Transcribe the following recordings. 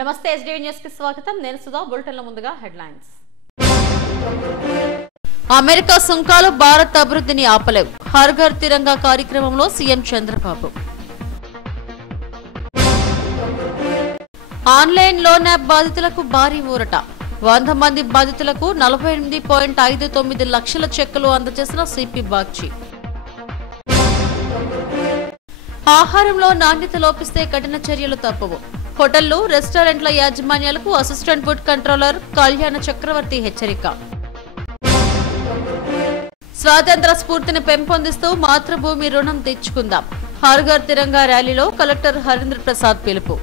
నమస్తే SDV news కి స్వాగతం నేను సుధా బులెటిన్ల ముందుగా హెడ్లైన్స్ అమెరికా సుంకాలు భారత్ అభివృద్ధిని ఆపలేవు హర్ ఘర్ తిరంగా కార్యక్రమంలో CM Chandrababu online loan app బాధితులకు భారీ ఊరట 100 మంది బాధితులకు 48.59 లక్షల చెక్కులు అందజేసిన సిపి బాగ్చి ఆహారంలో నాణ్యత లోపిస్తే కఠిన చర్యలు తప్పవు హోటళ్లు రెస్టారెంట్ల యాజమాన్యాలకు అసిస్టెంట్ ఫుడ్ కంట్రోలర్ కళ్యాణ చక్రవర్తి హెచ్చరిక స్వాతంత్ర స్ఫూర్తిని పెంపొందిస్తూ మాతృభూమి రుణం తెచ్చుకుందాం హర్ ఘర్ తిరంగా ర్యాలీలో కలెక్టర్ హరీంద్ర ప్రసాద్ పిలుపు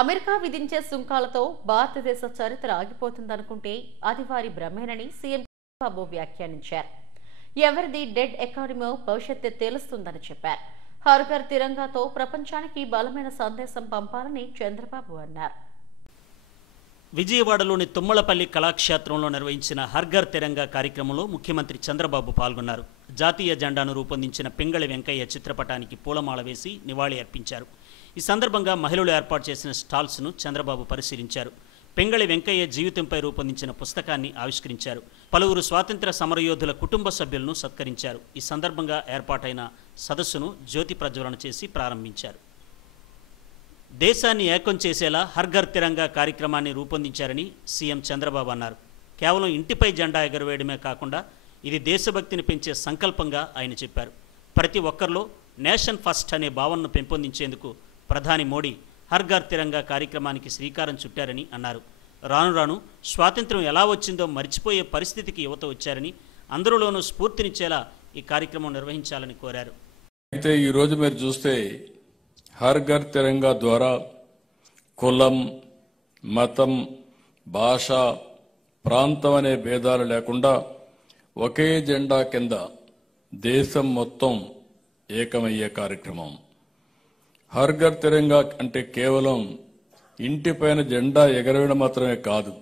అమెరికా విధించే సుంకాలతో భారతదేశ చరిత్ర ఆగిపోతుందనుకుంటే అది వారి భ్రమేనని సీఎం చంద్రబాబు వ్యాఖ్యానించారు ఎవరిది డెడ్ ఎకానమీ భవిష్యత్తు తెలుస్తుందని చెప్పారు హర్ ఘర్ తిరంగాతో ప్రపంచానికి బలమైన సందేశం పంపాలని చంద్రబాబు అన్నారు విజయవాడలోని తుమ్మలపల్లి కళాక్షేత్రంలో నిర్వహించిన హర్ ఘర్ తిరంగా కార్యక్రమంలో ముఖ్యమంత్రి చంద్రబాబు పాల్గొన్నారు జాతీయ జెండాను రూపొందించిన పింగళి వెంకయ్య చిత్రపటానికి పూలమాల వేసి నివాళి అర్పించారు ఈ సందర్భంగా మహిళలు ఏర్పాటు చేసిన స్టాల్స్ను చంద్రబాబు పరిశీలించారు పింగళి వెంకయ్య జీవితంపై రూపొందించిన పుస్తకాన్ని ఆవిష్కరించారు పలువురు స్వాతంత్ర్య సమరయోధుల కుటుంబ సభ్యులను సత్కరించారు ఈ సందర్భంగా ఏర్పాటైన సదస్సును జ్యోతి ప్రజ్వలన చేసి ప్రారంభించారు దేశాన్ని ఏకం చేసేలా హర్ ఘర్ తిరంగా కార్యక్రమాన్ని రూపొందించారని సీఎం చంద్రబాబు అన్నారు కేవలం ఇంటిపై జెండా ఎగురవేయడమే కాకుండా ఇది దేశభక్తిని పెంచే సంకల్పంగా ఆయన చెప్పారు ప్రతి ఒక్కరిలో నేషన్ ఫస్ట్ అనే భావనను పెంపొందించేందుకు ప్రధాని మోడీ హర్ ఘర్ తిరంగా కార్యక్రమానికి శ్రీకారం చుట్టారని అన్నారు రాను రాను స్వాతంత్ర్యం ఎలా వచ్చిందో మర్చిపోయే పరిస్థితికి యువత వచ్చారని అందరిలోనూ స్ఫూర్తినిచ్చేలా ఈ కార్యక్రమం నిర్వహించాలని కోరారు అయితే ఈరోజు మీరు చూస్తే హర్ ఘర్ తిరంగా ద్వారా కులం మతం భాష ప్రాంతం అనే భేదాలు లేకుండా ఒకే జెండా కింద దేశం మొత్తం ఏకమయ్యే కార్యక్రమం హర్ ఘర్ తిరంగా అంటే కేవలం ఇంటిపైన జెండా ఎగరవేయడం మాత్రమే కాదు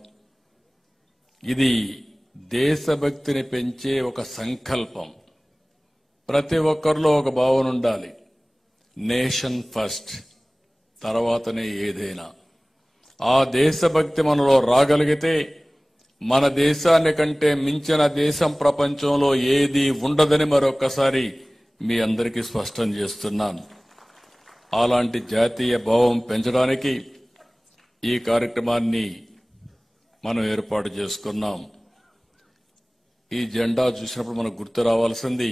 ఇది దేశభక్తిని పెంచే ఒక సంకల్పం ప్రతి ఒక్కరిలో ఒక భావన ఉండాలి నేషన్ ఫస్ట్ తర్వాతనే ఏదైనా ఆ దేశభక్తి మనలో రాగలిగితే మన దేశాన్ని కంటే మించిన దేశం ప్రపంచంలో ఏది ఉండదని మరొకసారి మీ అందరికీ స్పష్టం చేస్తున్నాను అలాంటి జాతీయ భావం పెంచడానికి ఈ కార్యక్రమాన్ని మనం ఏర్పాటు చేసుకున్నాం ఈ జెండా చూసినప్పుడు మనకు గుర్తు రావాల్సింది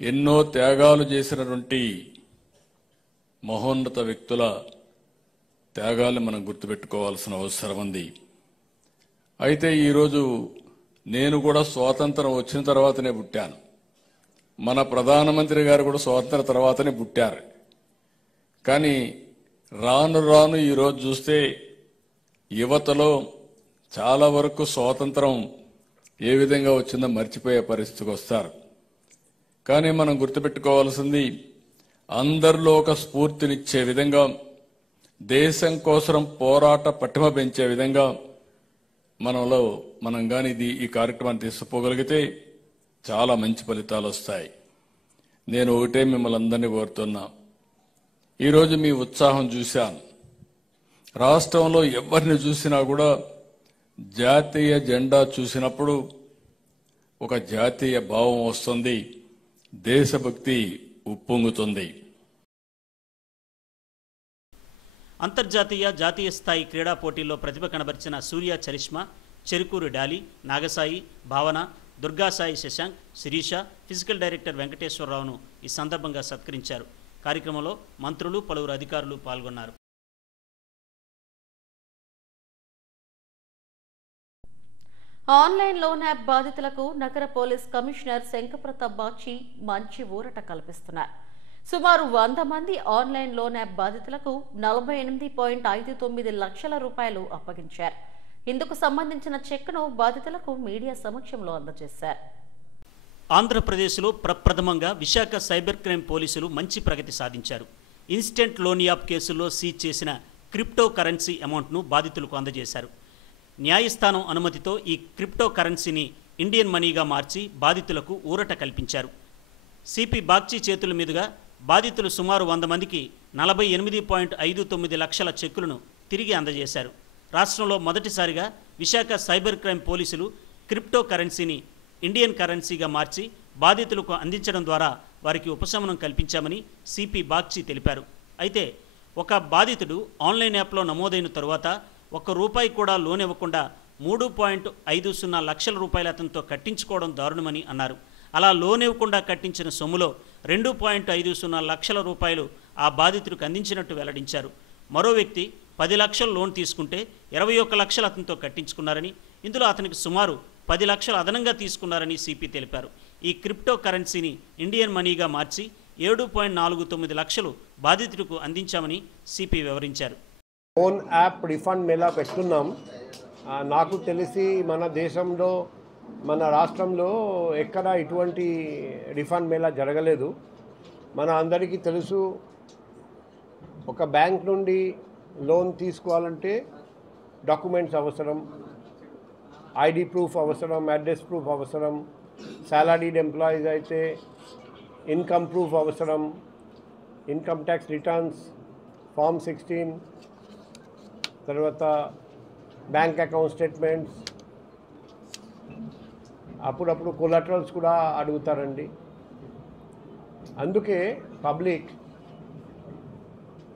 ఎన్నో త్యాగాలు చేసినటువంటి మహోన్నత వ్యక్తుల త్యాగాల్ని మనం గుర్తుపెట్టుకోవాల్సిన అవసరం ఉంది అయితే ఈరోజు నేను కూడా స్వాతంత్రం వచ్చిన తర్వాతనే పుట్టాను మన ప్రధానమంత్రి గారు కూడా స్వాతంత్రం తర్వాతనే పుట్టారు కానీ రాను రాను ఈరోజు చూస్తే యువతలో చాలా వరకు స్వాతంత్రం ఏ విధంగా వచ్చిందో మర్చిపోయే పరిస్థితికి వస్తారు కానీ మనం గుర్తుపెట్టుకోవాల్సింది అందరిలో ఒక స్ఫూర్తినిచ్చే విధంగా దేశం కోసం పోరాట పటిమ పెంచే విధంగా మనం కానీ ఈ కార్యక్రమాన్ని తీసుకుపోగలిగితే చాలా మంచి ఫలితాలు వస్తాయి నేను ఒకటే మిమ్మల్ని అందరినీ కోరుతున్నా ఈరోజు మీ ఉత్సాహం చూశాను రాష్ట్రంలో ఎవరిని చూసినా కూడా జాతీయ జెండా చూసినప్పుడు ఒక జాతీయ భావం వస్తుంది దేశభక్తి ఉప్పొంగుతుంది అంతర్జాతీయ జాతీయ స్థాయి క్రీడా పోటీల్లో ప్రతిభ కనబరిచిన సూర్య చరిష్మా చెరుకూరు డాలి నాగసాయి భావన దుర్గాసాయి శశాంక్ శిరీష ఫిజికల్ డైరెక్టర్ వెంకటేశ్వరరావును ఈ సందర్భంగా సత్కరించారు కార్యక్రమంలో మంత్రులు పలువురు అధికారులు పాల్గొన్నారు ఆన్లైన్ లోన్ యాప్ బాధితులకు నగర పోలీస్ కమిషనర్ శంకరప్రతాప్ బాగ్చి మంచి ఊరట కల్పిస్తున్నారు సుమారు 100 మంది ఆన్లైన్ లోన్ యాప్ బాధితులకు 48.59 లక్షల రూపాయలు అప్పగించారు ఇందుకు సంబంధించిన చెక్కును బాధితులకు మీడియా సమక్షంలో అందజేశారు ఆంధ్రప్రదేశ్లో ప్రప్రథమంగా విశాఖ సైబర్ క్రైమ్ పోలీసులు మంచి ప్రగతి సాధించారు ఇన్స్టెంట్ లోన్ యాప్ కేసుల్లో సీజ్ చేసిన క్రిప్టో కరెన్సీ అమౌంట్ను బాధితులకు అందజేశారు న్యాయస్థానం అనుమతితో ఈ క్రిప్టో కరెన్సీని ఇండియన్ మనీగా మార్చి బాధితులకు ఊరట కల్పించారు సిపి బాగ్చి చేతుల మీదుగా బాధితులు సుమారు 100 మందికి 48.59 లక్షల చెక్కులను తిరిగి అందజేశారు. రాష్ట్రంలో మొదటిసారిగా విశాఖ సైబర్ క్రైమ్ పోలీసులు క్రిప్టో కరెన్సీని ఇండియన్ కరెన్సీగా మార్చి బాధితులకు అందించడం ద్వారా వారికి ఉపశమనం కల్పించామని సిపి బాగ్చి తెలిపారు. అయితే ఒక బాధితుడు ఆన్లైన్ యాప్లో నమోదైన తరువాత ₹1 కూడా లోన్ ఇవ్వకుండా 3.50 లక్షల రూపాయలు అతనితో కట్టించుకోవడం దారుణమని అన్నారు. అలా లోన్ ఇవ్వకుండా కట్టించిన సొమ్ములో 2.50 లక్షల రూపాయలు ఆ బాధితుడికి అందించినట్టు వెల్లడించారు. మరో వ్యక్తి 10 లక్షల లోన్ తీసుకుంటే 21 లక్షలు అతనితో కట్టించుకున్నారని, ఇందులో అతనికి సుమారు 10 లక్షలు అదనంగా తీసుకున్నారని సిపి తెలిపారు. ఈ క్రిప్టో కరెన్సీని ఇండియన్ మనీగా మార్చి 7.49 లక్షలు బాధితుడికి అందించామని సిపి వివరించారు. లోన్ యాప్ రిఫండ్ మేళా పెట్టుకున్నాం. నాకు తెలిసి మన దేశంలో మన రాష్ట్రంలో ఎక్కడ ఇటువంటి రిఫండ్ మేళా జరగలేదు. మన అందరికీ తెలుసు, ఒక బ్యాంక్ నుండి లోన్ తీసుకోవాలంటే డాక్యుమెంట్స్ అవసరం, ఐడి ప్రూఫ్ అవసరం, అడ్రస్ ప్రూఫ్ అవసరం, సాలరీడ్ ఎంప్లాయీస్ అయితే ఇన్కమ్ ప్రూఫ్ అవసరం, ఇన్కమ్ ట్యాక్స్ రిటర్న్స్, ఫామ్ 16, తర్వాత బ్యాంక్ అకౌంట్ స్టేట్మెంట్స్, అప్పుడప్పుడు కొలాటరల్స్ కూడా అడుగుతారండి. అందుకే పబ్లిక్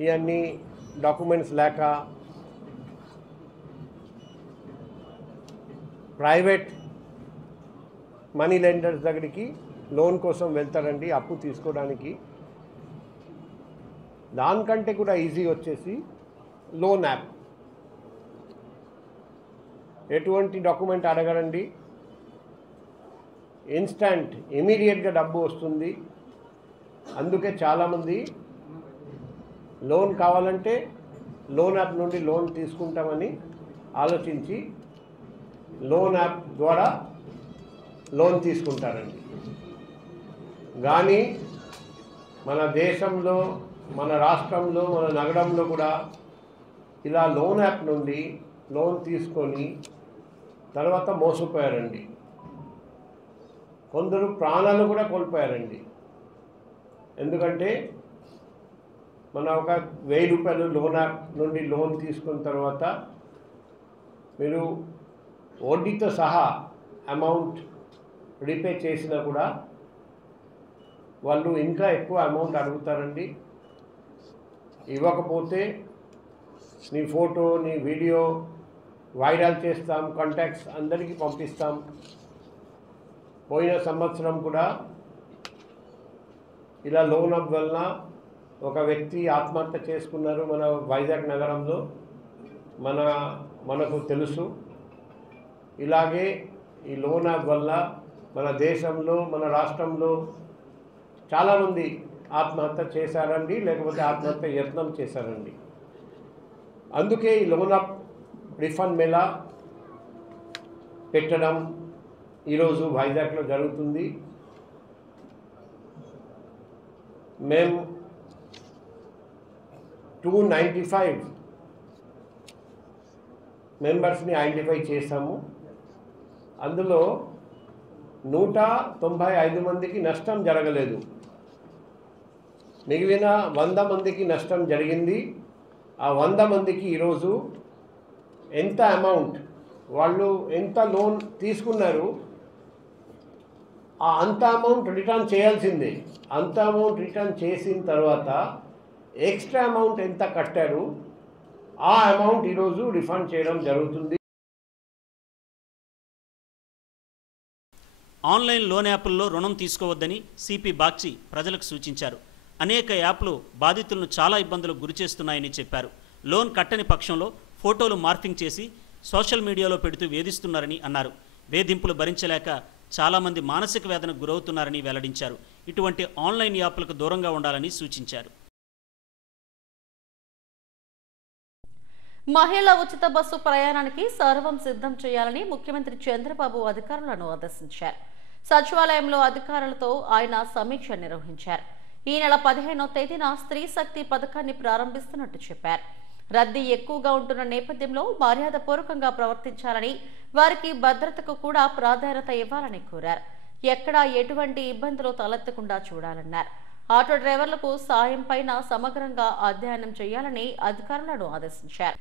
ఇవన్నీ డాక్యుమెంట్స్ లేక ప్రైవేట్ మనీ లెండర్స్ దగ్గరికి లోన్ కోసం వెళ్తారండి అప్పు తీసుకోవడానికి. దానికంటే కూడా ఈజీ వచ్చేసి లోన్ యాప్. ఎటువంటి డాక్యుమెంట్ అడగరండి, ఇన్స్టంట్ ఇమీడియట్గా డబ్బు వస్తుంది. అందుకే చాలామంది లోన్ కావాలంటే లోన్ యాప్ నుండి లోన్ తీసుకుంటామని ఆలోచించి లోన్ యాప్ ద్వారా లోన్ తీసుకుంటారండి. కానీ మన దేశంలో, మన రాష్ట్రంలో, మన నగరంలో కూడా ఇలా లోన్ యాప్ నుండి లోన్ తీసుకొని తర్వాత మోసపోయారండి. కొందరు ప్రాణాలు కూడా కోల్పోయారండి. ఎందుకంటే మన ఒక ₹1000 లోన్ యాప్ నుండి లోన్ తీసుకున్న తర్వాత మీరు వడ్డీతో సహా అమౌంట్ రీపే చేసినా కూడా వాళ్ళు ఇంకా ఎక్కువ అమౌంట్ అడుగుతారండి. ఇవ్వకపోతే నీ ఫోటో, నీ వీడియో వైరల్ చేస్తాం, కాంటాక్ట్స్ అందరికీ పంపిస్తాం. పోయిన సంవత్సరం కూడా ఇలా లోన్ అప్ వలన ఒక వ్యక్తి ఆత్మహత్య చేసుకున్నారు మన వైజాగ్ నగరంలో. మనకు తెలుసు. ఇలాగే ఈ లోన్ యాప్ వల్ల మన దేశంలో, మన రాష్ట్రంలో చాలామంది ఆత్మహత్య చేశారండి, లేకపోతే ఆత్మహత్య యత్నం చేశారండి. అందుకే ఈ లోన్ యాప్ రిఫండ్ మేళా పెట్టడం ఈరోజు వైజాగ్లో జరుగుతుంది. మేము 295 మెంబర్స్ని ఐడెంటిఫై చేశాము. అందులో 195 మందికి నష్టం జరగలేదు. మిగిలిన 100 మందికి నష్టం జరిగింది. ఆ 100 మందికి ఈరోజు ఎంత అమౌంట్ వాళ్ళు ఎంత లోన్ తీసుకున్నారు అంత అమౌంట్ రిటర్న్ చేయాల్సిందే. అంత అమౌంట్ రిటర్న్ చేసిన తర్వాత ఎక్స్ట్రా అమౌంట్ ఎంత కట్టారు ఆ అమౌంట్ ఈరోజు రిఫండ్ చేయడం జరుగుతుంది. ఆన్లైన్ లోన్ యాప్ల్లో రుణం తీసుకోవద్దని సిపి బాగ్చి ప్రజలకు సూచించారు. అనేక యాప్లు బాధితులను చాలా ఇబ్బందులకు గురిచేస్తున్నాయని చెప్పారు. లోన్ కట్టని పక్షంలో ఫోటోలు మార్ఫింగ్ చేసి సోషల్ మీడియాలో పెడుతూ వేధిస్తున్నారని అన్నారు. వేధింపులు భరించలేక చాలామంది మానసిక వేదనకు గురవుతున్నారని వెల్లడించారు. ఇటువంటి ఆన్లైన్ యాప్లకు దూరంగా ఉండాలని సూచించారు. మహిళా ఉచిత బస్సు ప్రయాణానికి సర్వం సిద్ధం చేయాలని ముఖ్యమంత్రి చంద్రబాబు అధికారులను ఆదేశించారు. సచివాలయంలో అధికారులతో ఆయన సమీక్ష నిర్వహించారు. ఈ నెల 15వ తేదీన స్త్రీ శక్తి పథకాన్ని ప్రారంభిస్తున్నట్టు చెప్పారు. రద్దీ ఎక్కువగా ఉంటున్న నేపథ్యంలో మర్యాదపూర్వకంగా ప్రవర్తించాలని, వారికి భద్రతకు కూడా ప్రాధాన్యత ఇవ్వాలని కోరారు. ఎక్కడా ఎటువంటి ఇబ్బందులు తలెత్తకుండా చూడాలన్నారు. ఆటో డ్రైవర్లకు సాయం పైన సమగ్రంగా అధ్యయనం చేయాలని అధికారులను ఆదేశించారు.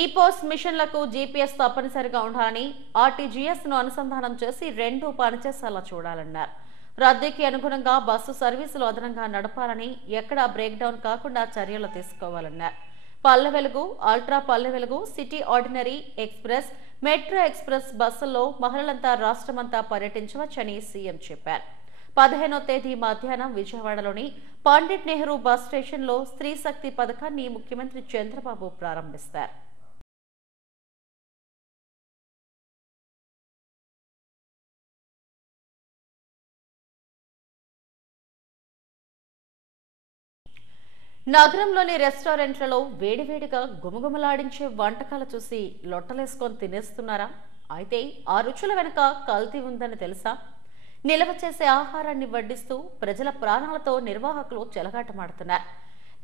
ఈ పోస్ట్ మిషన్లకు జీపీఎస్ తప్పనిసరిగా ఉండాలని, ఆర్టీజీఎస్ ను అనుసంధానం చేసి రెండూ పనిచేసేలా చూడాలన్నారు. రద్దీకి అనుగుణంగా బస్సు సర్వీసులు అదనంగా నడపాలని, ఎక్కడా బ్రేక్ డౌన్ కాకుండా చర్యలు తీసుకోవాలన్నారు. Palle Velugu, ultra Palle Velugu, city ordinary express, metro express బస్సుల్లో మహిళలంతా రాష్ట్రమంతా పర్యటించవచ్చని సీఎం చెప్పారు. 15వ తేదీ మధ్యాహ్నం విజయవాడలోని పండిట్ నెహ్రూ బస్ స్టేషన్లో స్త్రీ శక్తి పథకాన్ని ముఖ్యమంత్రి చంద్రబాబు ప్రారంభిస్తారు. నగరంలోని రెస్టారెంట్లలో వేడివేడిగా గుమగుమలాడించే వంటకాలు చూసి లొట్టలేసుకొని తినేస్తున్నారా? అయితే ఆ రుచుల వెనుక కల్తీ ఉందని తెలుసా? నిల్వ చేసే ఆహారాన్ని వడ్డిస్తూ ప్రజల ప్రాణాలతో నిర్వాహకులు చెలగాటమాడుతున్నారు.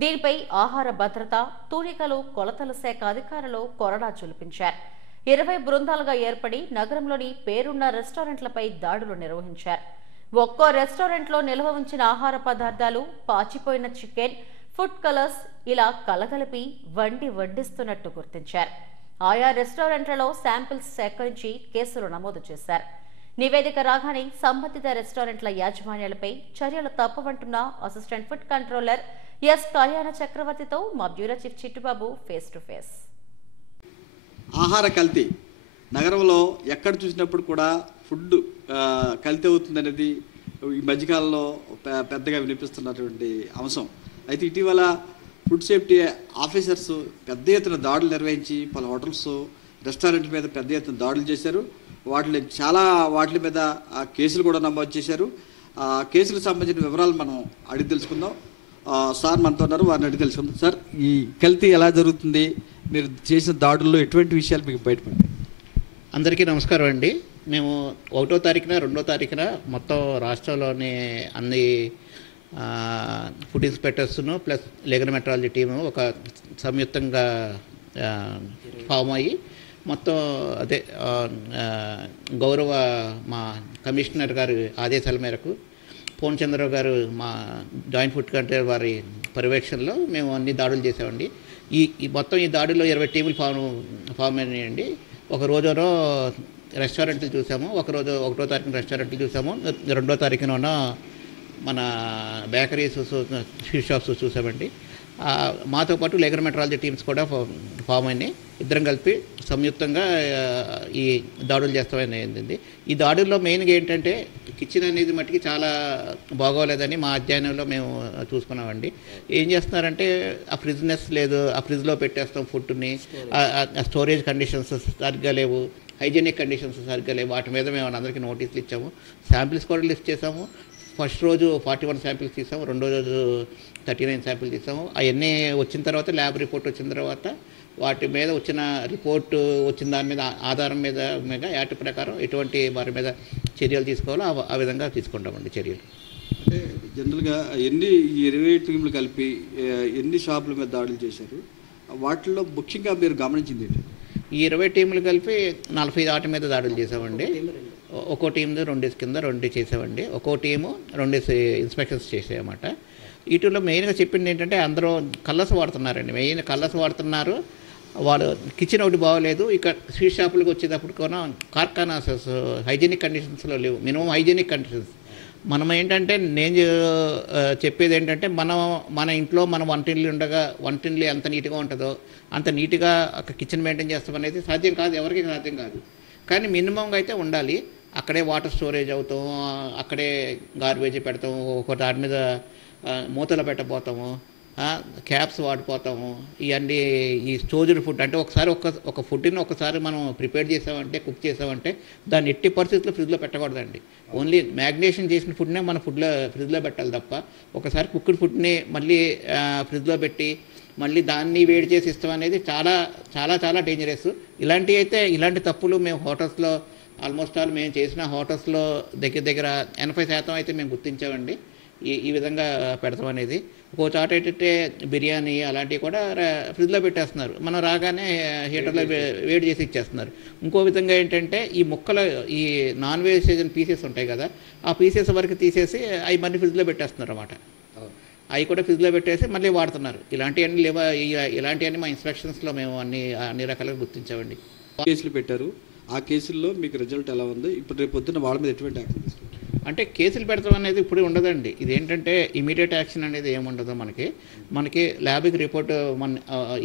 దీనిపై ఆహార భద్రత, తూనికలు, కొలతల శాఖ అధికారులు కొరడా చులిపించారు. 20 బృందాలుగా ఏర్పడి నగరంలోని పేరున్న రెస్టారెంట్లపై దాడులు నిర్వహించారు. ఒక్కో రెస్టారెంట్లో నిల్వ ఉంచిన ఆహార పదార్థాలు, పాచిపోయిన చికెన్, ఫుడ్ కలర్స్ ఇలా కలగలిపి వడ్డిస్తున్నట్టు గుర్తించారు. ఆయా రెస్టారెంట్లలో శాంపిల్స్ సేకరించి కేసులు నమోదు చేశారు. నివేదిక రాగానే సంబంధిత రెస్టారెంట్ల యాజమాన్యాలపై చర్యలు తప్పవంటున్న అసిస్టెంట్ ఫుడ్ కంట్రోలర్ ఎస్ కళ్యాణ చక్రవర్తితో మా bureau chief Chittubabu face to face. ఆహార కల్తీ నగరంలో ఎక్కడ చూసినప్పుడు కూడా ఫుడ్ కల్తీ అవుతుందనేది ఈ మధ్యకాలంలో పెద్దగా వినిపిస్తున్నటువంటి అంశం. అయితే ఇటీవల ఫుడ్ సేఫ్టీ ఆఫీసర్స్ పెద్ద ఎత్తున దాడులు నిర్వహించి పలు హోటల్స్, రెస్టారెంట్ల మీద పెద్ద ఎత్తున దాడులు చేశారు. వాటి మీద కేసులు కూడా నమోదు చేశారు. కేసులకు సంబంధించిన వివరాలు మనం అడిగి తెలుసుకుందాం. సార్ మనతో ఉన్నారు, వారిని అడిగి తెలుసుకుందాం. సార్, ఈ కల్తీ ఎలా జరుగుతుంది? మీరు చేసిన దాడుల్లో ఎటువంటి విషయాలు మీకు బయటపడ్డాయి? అందరికీ నమస్కారం అండి. మేము 1వ తారీఖున 2వ తారీఖున మొత్తం రాష్ట్రంలోని అన్ని ఫుడ్ ఇన్స్పెక్టర్స్ను ప్లస్ లీగల్ మెట్రాలజీ టీము ఒక సంయుక్తంగా ఫామ్ అయ్యి మొత్తం అదే గౌరవ మా కమిషనర్ గారి ఆదేశాల మేరకు పూర్ణచంద్రరావు గారు మా జాయింట్ ఫుడ్ కంట్రోలర్ వారి పర్యవేక్షణలో మేము అన్ని దాడులు చేసామండి. ఈ మొత్తం ఈ దాడుల్లో 20 టీములు ఫామ్ అయినాయండి. ఒక రోజునో రెస్టారెంట్లు చూసాము, 1వ తారీఖున రెస్టారెంట్లు చూసాము, 2వ తారీఖున మన బేకరీస్, స్వీట్ షాప్స్ చూసామండి. మాతో పాటు లీగల్ మెట్రాలజీ టీమ్స్ కూడా ఫామ్ అయినాయి. ఇద్దరం కలిపి సంయుక్తంగా ఈ దాడులు చేస్తామని. ఈ దాడుల్లో మెయిన్గా ఏంటంటే కిచెన్ అనేది మట్టుకి చాలా బాగోలేదని మా అధ్యయనంలో మేము చూసుకున్నామండి. ఏం చేస్తున్నారంటే ఆ ఫ్రిడ్జ్నెస్ లేదు, ఆ ఫ్రిడ్జ్లో పెట్టేస్తాం ఫుడ్ని, ఆ స్టోరేజ్ కండిషన్స్ సరిగ్గా లేవు, హైజీనిక్ కండిషన్స్ సరిగ్గా లేవు. వాటి మీద మేము అందరికీ నోటీసులు ఇచ్చాము. శాంపిల్స్ కూడా లిస్ట్ చేసాము. ఫస్ట్ రోజు 41 శాంపిల్స్ తీసాము, 2వ రోజు 39 శాంపిల్స్ తీసాము. అవన్నీ వచ్చిన తర్వాత ల్యాబ్ రిపోర్ట్ వచ్చిన తర్వాత వాటి మీద వచ్చిన రిపోర్టు వచ్చిన దాని మీద ఆధారం మీద యాక్ట్ ప్రకారం ఎటువంటి వారి మీద చర్యలు తీసుకోవాలో ఆ విధంగా తీసుకుంటామండి చర్యలు. అంటే జనరల్గా 20 టీంలు కలిపి ఎన్ని షాపుల మీద దాడులు చేశారు? వాటిల్లో ముఖ్యంగా మీరు గమనించింది ఏంటి? ఈ 20 టీంలు కలిపి 40 వాటి మీద దాడులు చేసామండి. ఒక్కో టీంది 2 కింద 2 చేసామండి. ఒక్కో టీము 2 ఇన్స్పెక్షన్స్ చేసాయన్నమాట. వీటిలో మెయిన్గా చెప్పింది ఏంటంటే అందరూ కలర్స్ వాడుతున్నారండి. మెయిన్ కలర్స్ వాడుతున్నారు. వాళ్ళు కిచెన్ ఒకటి బాగోలేదు. ఇక స్వీట్ షాపులకు వచ్చేటప్పుడు కూడా కార్ఖానాసెస్ హైజీనిక్ కండిషన్స్లో లేవు, మినిమం హైజీనిక్ కండిషన్స్. మనం ఏంటంటే నేను చెప్పేది ఏంటంటే మన ఇంట్లో మన వంటిల్లు ఎంత నీట్గా ఉంటుందో అంత నీట్గా కిచెన్ మెయింటైన్ చేస్తామనేది సాధ్యం కాదు, ఎవరికి సాధ్యం కాదు. కానీ మినిమంగా అయితే ఉండాలి. అక్కడే వాటర్ స్టోరేజ్ అవుతాము, అక్కడే గార్బేజ్ పెడతాము, ఒక దాని మీద మూతలు పెట్టబోతాము, క్యాప్స్ వాడిపోతాము. ఇవన్నీ ఈ స్టోర్డ్ ఫుడ్ అంటే ఒకసారి ఒక ఫుడ్ని ఒకసారి మనం ప్రిపేర్ చేసామంటే, కుక్ చేసామంటే దాన్ని ఎట్టి పరిస్థితుల్లో ఫ్రిడ్జ్లో పెట్టకూడదండి. ఓన్లీ మ్యాగ్నేషన్ చేసిన ఫుడ్నే మన ఫ్రిడ్జ్లో పెట్టాలి తప్ప ఒకసారి కుక్డ్ ఫుడ్ని మళ్ళీ ఫ్రిడ్జ్లో పెట్టి మళ్ళీ దాన్ని వేడి చేసి ఇస్తాం అనేది చాలా చాలా చాలా డేంజరస్. ఇలాంటి తప్పులు మేము హోటల్స్లో ఆల్మోస్ట్ ఆల్ మేము చేసిన హోటల్స్లో దగ్గర 80% అయితే మేము గుర్తించామండి. ఈ విధంగా పెడతాం అనేది. ఒక్కో చోట ఏంటంటే బిర్యానీ అలాంటివి కూడా ఫ్రిడ్జ్లో పెట్టేస్తున్నారు, మనం రాగానే హీటర్లో వేడి చేసి ఇచ్చేస్తున్నారు. ఇంకో విధంగా ఏంటంటే ఈ నాన్ వెజిటేరియన్ పీసెస్ ఉంటాయి కదా, ఆ పీసెస్ వరకు తీసేసి అవి మళ్ళీ ఫ్రిడ్జ్లో పెట్టేస్తున్నారు అన్నమాట. అవి కూడా ఫ్రిడ్జ్లో పెట్టేసి మళ్ళీ వాడుతున్నారు. ఇలాంటివన్నీ లేవా? ఇలాంటివన్నీ మా ఇన్స్పెక్షన్స్లో మేము అన్ని రకాలుగా గుర్తించామండి. కేసులు పెట్టారు, ఆ కేసుల్లో మీకు రిజల్ట్ ఎలా ఉంది? ఇప్పుడు రేపు పొద్దున్న వాళ్ళ మీద ఎటువంటి యాక్షన్ తీసుకుంటారు? అంటే కేసులు పెడతాం అనేది ఇప్పుడు ఉండదండి. ఇదేంటంటే ఇమీడియట్ యాక్షన్ అనేది ఏముండదు. మనకి ల్యాబ్కి రిపోర్ట్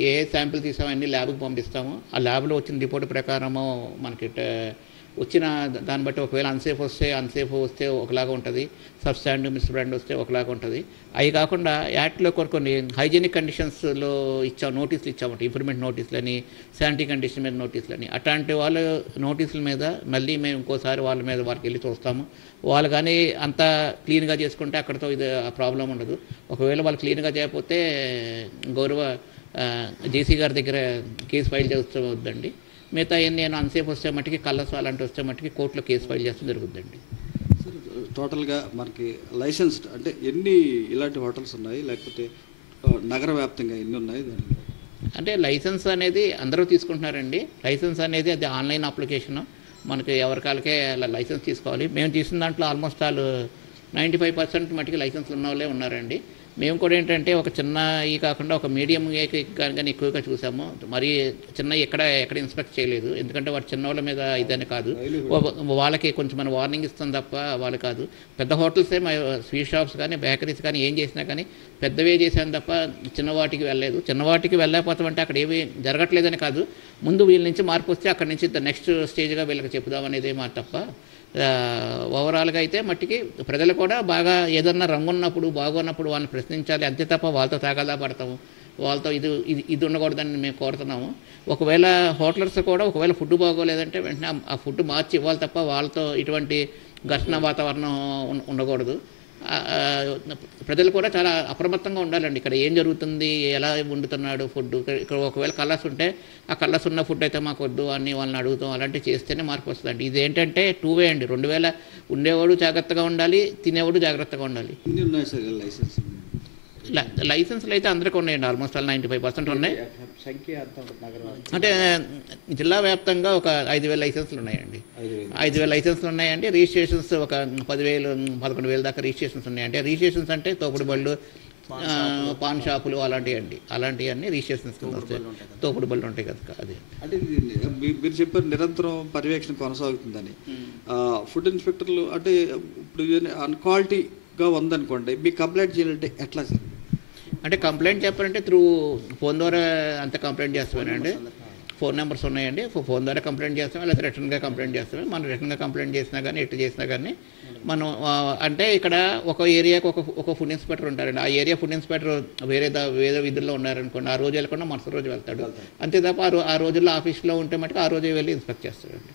ఏ శాంపిల్ తీసామో అన్ని ల్యాబ్కి పంపిస్తాము. ఆ ల్యాబ్లో వచ్చిన రిపోర్ట్ ప్రకారము మనకి వచ్చిన దాన్ని బట్టి ఒకవేళ అన్సేఫ్ వస్తే ఒకలాగా ఉంటుంది, సబ్స్టాండ్ మిస్బ్రాండ్ వస్తే ఒకలాగా ఉంటుంది. అవి కాకుండా యాక్ట్లో కొన్ని హైజీనిక్ కండిషన్స్లో నోటీసులు ఇచ్చామంట, ఇంప్రూవ్మెంట్ నోటీసులని, శానిటరీ కండిషన్ మీద నోటీసులని. అట్లాంటి వాళ్ళ నోటీసుల మీద మళ్ళీ మేము ఇంకోసారి వాళ్ళకి వెళ్ళి చూస్తాము. వాళ్ళు కానీ అంతా క్లీన్గా చేసుకుంటే అక్కడితో ఇది ప్రాబ్లం ఉండదు. ఒకవేళ వాళ్ళు క్లీన్గా చేయకపోతే గౌరవ జేసీ గారి దగ్గర కేసు ఫైల్ చేస్తుందండి. మిగతా నేను అన్సేఫ్ వస్తే మట్టుకి కళ్ళస్ అలాంటి వస్తే మట్టుకి కోర్టులో కేసు ఫైల్ చేస్తే జరుగుతుందండి. టోటల్గా మనకి లైసెన్స్డ్ అంటే ఎన్ని ఇలాంటి హోటల్స్ ఉన్నాయి, లేకపోతే నగర వ్యాప్తంగా ఎన్ని ఉన్నాయి? అంటే లైసెన్స్ అనేది అందరూ తీసుకుంటున్నారండి. లైసెన్స్ అనేది అది ఆన్లైన్ అప్లికేషను. మనకి ఎవరికాలకే లైసెన్స్ తీసుకోవాలి. మేము తీసిన దాంట్లో ఆల్మోస్ట్ 95% మటుకి లైసెన్స్లు ఉన్న వాళ్ళే ఉన్నారండి. మేము కూడా ఏంటంటే ఒక చిన్న ఈ కాకుండా ఒక మీడియం కానీ ఎక్కువగా చూసాము. మరీ చిన్న ఎక్కడ ఇన్స్పెక్ట్ చేయలేదు. ఎందుకంటే వాడు చిన్న వాళ్ళ మీద ఇదని కాదు, వాళ్ళకి కొంచెం మనం వార్నింగ్ ఇస్తాం తప్ప వాళ్ళు కాదు. పెద్ద హోటల్సే స్వీట్ షాప్స్ కానీ బేకరీస్ కానీ ఏం చేసినా కానీ పెద్దవే చేశాను తప్ప చిన్నవాటికి వెళ్ళలేదు. చిన్నవాటికి వెళ్ళకపోతామంటే అక్కడ ఏమీ జరగట్లేదని కాదు, ముందు వీళ్ళ నుంచి మార్పు వస్తే అక్కడి నుంచి నెక్స్ట్ స్టేజ్గా వీళ్ళకి చెప్పుదామనేదే మాట తప్ప ఓవరాల్గా అయితే మట్టికి ప్రజలు కూడా బాగా ఏదన్నా రంగున్నప్పుడు బాగున్నప్పుడు వాళ్ళని ప్రశ్నించాలి, అంతే తప్ప వాళ్ళతో తాగాలా పడతాము, వాళ్ళతో ఇది ఉండకూడదని మేము కోరుతున్నాము. ఒకవేళ హోటలర్స్ కూడా ఒకవేళ ఫుడ్ బాగోలేదంటే వెంటనే ఆ ఫుడ్ మార్చి ఇవ్వాలి తప్ప వాళ్ళతో ఇటువంటి ఘర్షణ వాతావరణం ఉండకూడదు. ప్రజలు కూడా చాలా అప్రమత్తంగా ఉండాలండి. ఇక్కడ ఏం జరుగుతుంది, ఎలా వండుతున్నాడు ఫుడ్. ఇక్కడ ఒకవేళ కలర్స్ ఉంటే ఆ కలర్స్ ఉన్న ఫుడ్ అయితే మాకు వద్దు అని వాళ్ళని అడుగుతాం. అలాంటివి చేస్తేనే మార్పు వస్తుందండి. ఇదేంటంటే 2 వే అండి. 2000 ఉండేవాడు జాగ్రత్తగా ఉండాలి, తినేవాడు జాగ్రత్తగా ఉండాలి. ఎన్ని ఉన్నాయి సార్ లైసెన్స్? లైసెన్స్లు అయితే అందరికీ ఉన్నాయండి. ఆల్మోస్ట్ 95% ఉన్నాయి. సంఖ్య అంటే జిల్లా వ్యాప్తంగా ఒక 5,000 లైసెన్స్లు ఉన్నాయండి. 5,000 లైసెన్స్లు ఉన్నాయండి. రిజిస్ట్రేషన్స్ ఒక 10,000 11,000 దాకా రిజిస్ట్రేషన్స్ ఉన్నాయండి. రిజిస్ట్రేషన్స్ అంటే తోపుడు బళ్ళు, పాన్ షాపులు అలాంటివన్నీ రిజిస్ట్రేషన్స్ కింద వస్తాయి. తోపుడు బళ్ళు ఉంటాయి కదా. అది అంటే మీరు చెప్పారు నిరంతరం పర్యవేక్షణ కొనసాగుతుందని. ఫుడ్ ఇన్స్పెక్టర్లు అంటే ఇప్పుడు అన్క్వాలిటీగా ఉందనుకోండి, మీకు కంప్లైంట్ చేయాలంటే ఎట్లా సార్? అంటే కంప్లైంట్ చెప్పాలంటే ఫోన్ ద్వారా అంత కంప్లైంట్ చేస్తామేనండి. ఫోన్ నెంబర్స్ ఉన్నాయండి. ఫోన్ ద్వారా కంప్లైంట్ చేస్తాం, లేదా రిటర్న్గా కంప్లైంట్ చేస్తాం. మనం రిటర్న్గా కంప్లైంట్ చేసినా కానీ ఎటు చేసినా కానీ మనం అంటే ఇక్కడ ఒక ఏరియాకి ఒక ఫుడ్ ఇన్స్పెక్టర్ ఉంటారండి. ఆ ఏరియా ఫుడ్ ఇన్స్పెక్టర్ వేరే విధుల్లో ఉన్నారనుకోండి, ఆ రోజు వెళ్ళకుండా మరుసటి రోజు వెళ్తాడు. అంతే తప్ప ఆ రోజుల్లో ఆఫీస్లో ఉంటే మటుకు ఆ రోజే వెళ్ళి ఇన్స్పెక్ట్ చేస్తాడండి.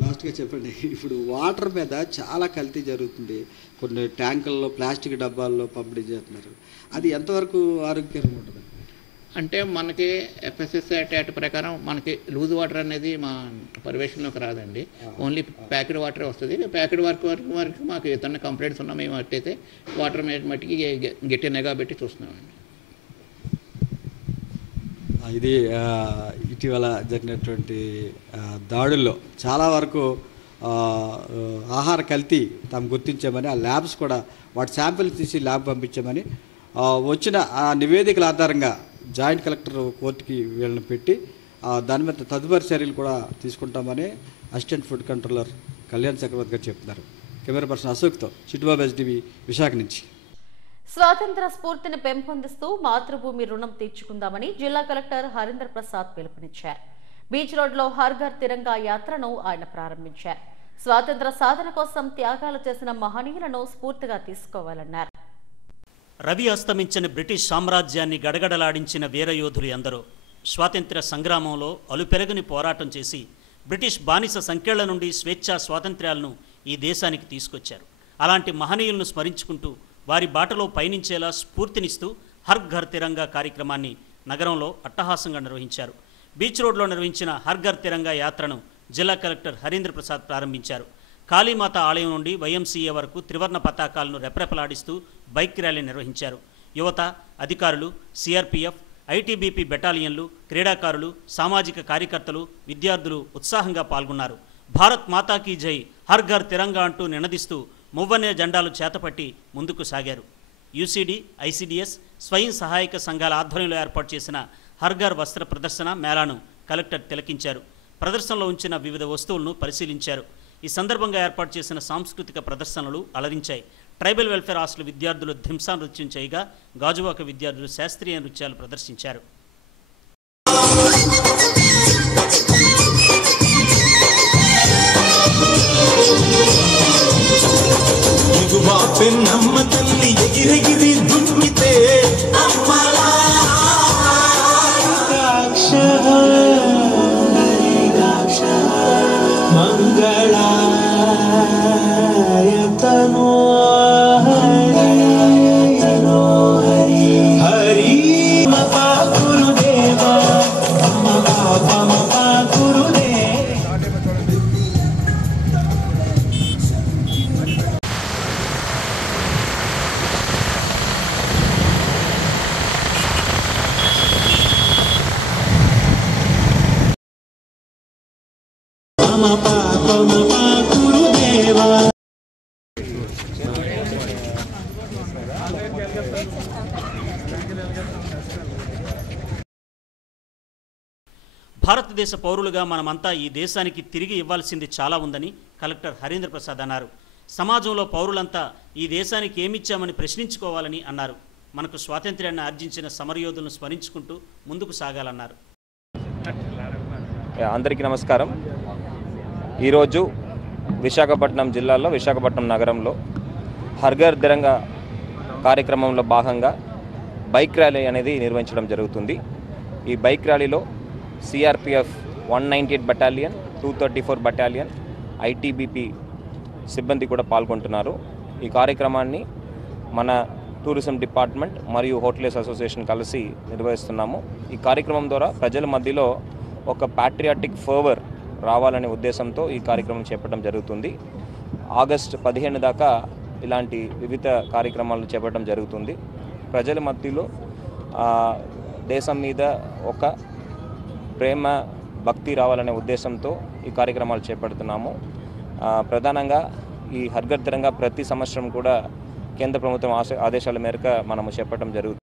లాస్ట్గా చెప్పండి, ఇప్పుడు వాటర్ మీద చాలా కల్తీ జరుగుతుంది. కొన్ని ట్యాంకుల్లో ప్లాస్టిక్ డబ్బాల్లో పంపిణీ చేస్తున్నారు. అది ఎంతవరకు ఆరోగ్యకరంగా ఉంటుంది? అంటే మనకి FSSAI యాక్ట్ ప్రకారం మనకి లూజ్ వాటర్ అనేది మా పర్యవేక్షణలోకి రాదండి. ఓన్లీ ప్యాకెడ్ వాటరే వస్తుంది. ప్యాకెడ్ వరకు మాకు ఏదైనా కంప్లైంట్స్ ఉన్నా మేము అట్టయితే వాటర్ మట్టికి గట్టి నిఘా పెట్టి చూస్తున్నామండి. ఇది ఇటీవల జరిగినటువంటి దాడుల్లో చాలా వరకు ఆహార కల్తీ తాము గుర్తించామని, ఆ ల్యాబ్స్ కూడా వాటి శాంపిల్స్ తీసి ల్యాబ్ పంపించామని, వచ్చిన ఆ నివేదికల ఆధారంగా జాయింట్ కలెక్టర్ కోర్టుకి వీళ్ళని పెట్టి దాని మీద తదుపరి చర్యలు కూడా తీసుకుంటామని assistant food controller Kalyan Chakravarthi గారు చెప్తున్నారు. కెమెరా పర్సన్ అశోక్తో చిట్టుబాబు SDV విశాఖ నుంచి. స్వాతంత్ర స్ఫూర్తిని పెంపొందిస్తూ మాతృభూమి రుణం తీర్చుకుందామని జిల్లా కలెక్టర్ హరీంద్ర ప్రసాద్ పిలుపునిచ్చారు. బీచ్ రోడ్లో హర్ ఘర్ తిరంగా యాత్రను ఆయన ప్రారంభించారు. స్వాతంత్ర సాధన కోసం త్యాగాలు చేసిన మహనీయులను స్ఫూర్తిగా తీసుకోవాలన్నారు. రవి అస్తమించిన బ్రిటిష్ సామ్రాజ్యాన్ని గడగడలాడించిన వీరయోధులు ఎందరో స్వాతంత్ర్య సంగ్రామంలో అలుపెరగని పోరాటం చేసి బ్రిటిష్ బానిస సంకెళ్ల నుండి స్వేచ్ఛా స్వాతంత్ర్యాలను ఈ దేశానికి తీసుకొచ్చారు. అలాంటి మహనీయులను స్మరించుకుంటూ వారి బాటలో పయనించేలా స్ఫూర్తినిస్తూ హర్ ఘర్ తిరంగా కార్యక్రమాన్ని నగరంలో అట్టహాసంగా నిర్వహించారు. బీచ్ రోడ్లో నిర్వహించిన హర్ ఘర్ తిరంగా యాత్రను జిల్లా కలెక్టర్ హరీంద్ర ప్రసాద్ ప్రారంభించారు. కాళీమాత ఆలయం నుండి YMCA వరకు త్రివర్ణ పతాకాలను రెపరెపలాడిస్తూ బైక్ ర్యాలీ నిర్వహించారు. యువత, అధికారులు, CRPF, ITBP బెటాలియన్లు, క్రీడాకారులు, సామాజిక కార్యకర్తలు, విద్యార్థులు ఉత్సాహంగా పాల్గొన్నారు. భారత్ మాతాకీ జై, హర్ ఘర్ తిరంగా అంటూ నినదిస్తూ మువ్వన్నె జెండాలు చేతపట్టి ముందుకు సాగారు. యూసీడీ, ఐసీడీఎస్, స్వయం సహాయక సంఘాల ఆధ్వర్యంలో ఏర్పాటు చేసిన హర్ఘర్ వస్త్ర ప్రదర్శన మేళాను కలెక్టర్ తిలకించారు. ప్రదర్శనలో ఉంచిన వివిధ వస్తువులను పరిశీలించారు. ఈ సందర్భంగా ఏర్పాటు చేసిన సాంస్కృతిక ప్రదర్శనలు అలరించాయి. ట్రైబల్ వెల్ఫేర్ హాస్టల్ విద్యార్థులు ధింసా నృత్యం చేయగా గాజువాక విద్యార్థులు శాస్త్రీయ నృత్యాలు ప్రదర్శించారు. భారతదేశ పౌరులుగా మనమంతా ఈ దేశానికి తిరిగి ఇవ్వాల్సింది చాలా ఉందని కలెక్టర్ హరీంద్ర ప్రసాద్ అన్నారు. సమాజంలో పౌరులంతా ఈ దేశానికి ఏమిచ్చామని ప్రశ్నించుకోవాలని అన్నారు. మనకు స్వాతంత్ర్యాన్ని ఆర్జించిన సమరయోధులను స్మరించుకుంటూ ముందుకు సాగాలన్నారు. అందరికీ నమస్కారం. ఈరోజు విశాఖపట్నం జిల్లాలో విశాఖపట్నం నగరంలో హర్ఘర్ తిరంగా కార్యక్రమంలో భాగంగా బైక్ ర్యాలీ అనేది నిర్వహించడం జరుగుతుంది. ఈ బైక్ ర్యాలీలో సిఆర్పిఎఫ్ 198 బటాలియన్, 234 బటాలియన్, ఐటీబీపీ సిబ్బంది కూడా పాల్గొంటున్నారు. ఈ కార్యక్రమాన్ని మన టూరిజం డిపార్ట్మెంట్ మరియు హోటల్స్ అసోసియేషన్ కలిసి నిర్వహిస్తున్నాము. ఈ కార్యక్రమం ద్వారా ప్రజల మధ్యలో ఒక ప్యాట్రియాటిక్ ఫర్వర్ రావాలనే ఉద్దేశంతో ఈ కార్యక్రమం చేపట్టడం జరుగుతుంది. ఆగస్టు 15 దాకా ఇలాంటి వివిధ కార్యక్రమాలు చేపట్టడం జరుగుతుంది. ప్రజల మధ్యలో దేశం మీద ఒక ప్రేమ, భక్తి రావాలనే ఉద్దేశంతో ఈ కార్యక్రమాలు చేపడుతున్నాము. ప్రధానంగా ఈ హర్ఘర్ తిరంగా ప్రతి సంవత్సరం కూడా కేంద్ర ప్రభుత్వం ఆదేశాల మేరకు మనము చేపట్టడం జరుగుతుంది.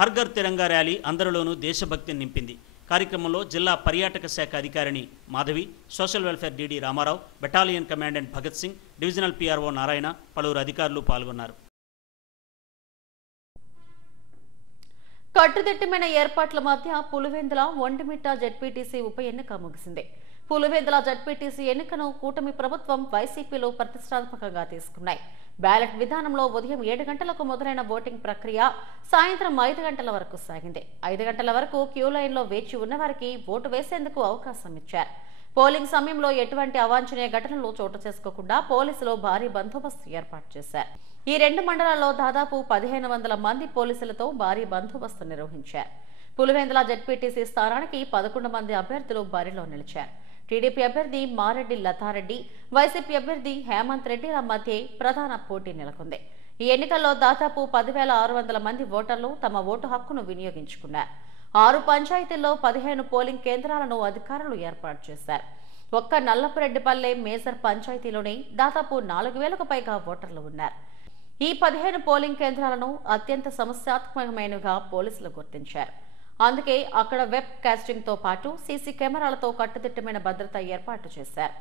హర్ఘర్ తిరంగా ర్యాలీ అందరిలోనూ దేశభక్తిని నింపింది. కార్యక్రమంలో జిల్లా పర్యాటక శాఖ అధికారిణి Madhavi, social welfare DD Ramarao, battalion commandant Bhagat Singh, divisional PRO Narayana, పలువురు అధికారులు పాల్గొన్నారు. కట్టుదిట్టమైన ఏర్పాట్ల మధ్య పులివెందుల ఒంటిమిట్ట జెడ్పీటీసీ ఉప ఎన్నిక ముగిసింది. పులివెందుల జెడ్పీటీసీ ఎన్నికను కూటమి ప్రభుత్వం, వైసీపీలో ప్రతిష్టాత్మకంగా తీసుకున్నాయి. బ్యాలెట్ విధానంలో ఉదయం 7 గంటలకు మొదలైన ఓటింగ్ ప్రక్రియ సాయంత్రం 5 గంటల వరకు సాగింది. 5 గంటల వరకు క్యూ లైన్లో వేచి ఉన్నవారికి ఓటు వేసేందుకు అవకాశం ఇచ్చారు. పోలింగ్ సమయంలో ఎటువంటి అవాంఛనీయ ఘటనలు చోటు చేసుకోకుండా పోలీసులు భారీ బందోబస్తు ఏర్పాటు చేశారు. ఈ 2 మండలాల్లో దాదాపు 1500 మంది పోలీసులతో భారీ బందోబస్తు నిర్వహించారు. పులివెందుల జెడ్పీటీసీ స్థానానికి 11 మంది అభ్యర్థులు బరిలో నిలిచారు. టీడీపీ అభ్యర్థి మారెడ్డి లతారెడ్డి, వైసీపీ అభ్యర్థి హేమంత్ రెడ్డిల మధ్య ప్రధాన పోటీ నెలకొంది. ఈ ఎన్నికల్లో దాదాపు 10,600 మంది ఓటర్లు తమ ఓటు హక్కును వినియోగించుకున్నారు. 6 పంచాయతీల్లో 15 పోలింగ్ కేంద్రాలను అధికారులు ఏర్పాటు చేశారు. ఒక్క నల్లపురెడ్డిపల్లె మేజర్ పంచాయతీలోనే దాదాపు 4,000కు పైగా ఓటర్లు ఉన్నారు. ఈ 15 పోలింగ్ కేంద్రాలను అత్యంత సమస్యాత్మకమైనవిగా పోలీసులు గుర్తించారు. అందుకే అక్కడ వెబ్ కాస్టింగ్ తో పాటు సీసీ కెమెరాలతో కట్టుదిట్టమైన భద్రత ఏర్పాటు చేశారు.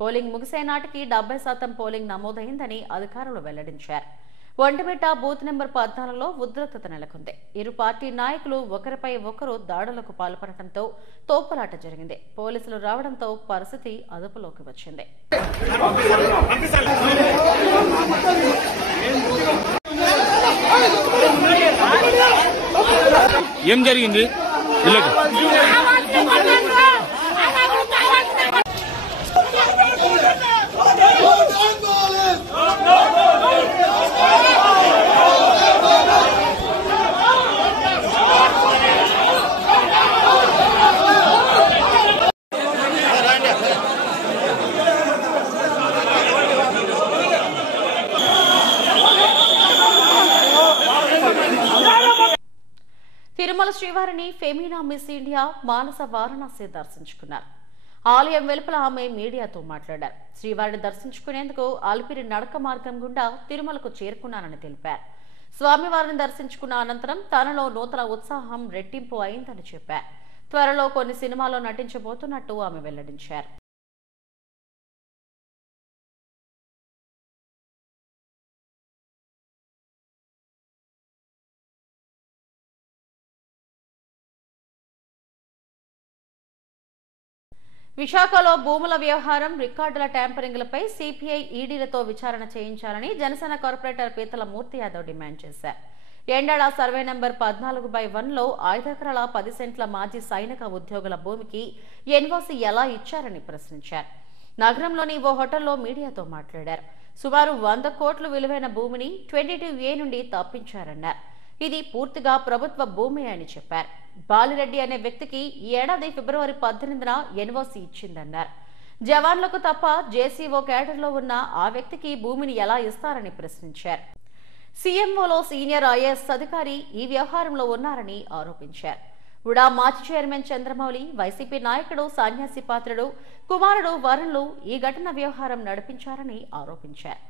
పోలింగ్ ముగిసే నాటికి 70% పోలింగ్ నమోదైందని అధికారులు వెల్లడించారు. ఒంటిమిట్ట బూత్ నెంబర్ 14లో ఉద్రిక్తత నెలకొంది. ఇరు పార్టీ నాయకులు ఒకరిపై ఒకరు దాడులకు పాల్పడటంతో తోపులాట జరిగింది. పోలీసులు రావడంతో పరిస్థితి అదుపులోకి వచ్చింది. ఏం జరిగింది? తిరుమల శ్రీవారిని ఫెమినా మిస్ ఇండియా మానస వారణాసి దర్శించుకున్నారు. ఆలయం వెలుపల ఆమె మీడియాతో మాట్లాడారు. శ్రీవారిని దర్శించుకునేందుకు అలిపిరి నడక మార్గం గుండా తిరుమలకు చేరుకున్నానని తెలిపారు. స్వామివారిని దర్శించుకున్న అనంతరం తనలో నూతన ఉత్సాహం రెట్టింపు అయిందని చెప్పారు. త్వరలో కొన్ని సినిమాల్లో నటించబోతున్నట్టు ఆమె వెల్లడించారు. విశాఖలో భూముల వ్యవహారం, రికార్డుల ట్యాంపరింగ్లపై సిపిఐ ఈడీలతో విచారణ చేయించాలని జనసేన కార్పొరేటర్ పీతల మూర్తి యాదవ్ డిమాండ్ చేశారు. ఎండాడ సర్వే నంబర్ 14/1లో 5 ఎకరాల 10 సెంట్ల మాజీ సైనిక ఉద్యోగుల భూమికి ఎన్ఓసీ ఎలా ఇచ్చారని ప్రశ్నించారు. నగరంలోని ఓ హోటల్లో మీడియాతో మాట్లాడారు. సుమారు 100 కోట్ల విలువైన భూమిని 22A నుండి తప్పించారన్నారు. ఇది పూర్తిగా ప్రభుత్వ భూమి అని చెప్పారు. బాలిరెడ్డి అనే వ్యక్తికి ఈ ఏడాది ఫిబ్రవరి 18న ఎన్ఓసీ ఇచ్చిందన్నారు. జవాన్లకు తప్ప జేసీఓ క్యాడర్లో ఉన్న ఆ వ్యక్తికి భూమిని ఎలా ఇస్తారని ప్రశ్నించారు. సీఎంఓలో సీనియర్ ఐఏఎస్ అధికారి ఈ వ్యవహారంలో ఉన్నారని ఆరోపించారు. ఉడా మాజీ చైర్మన్ చంద్రమౌళి, వైసీపీ నాయకుడు సన్యాసి పాత్రుడు కుమారుడు వరుణ్లు ఈ ఘటన వ్యవహారం నడిపించారని ఆరోపించారు.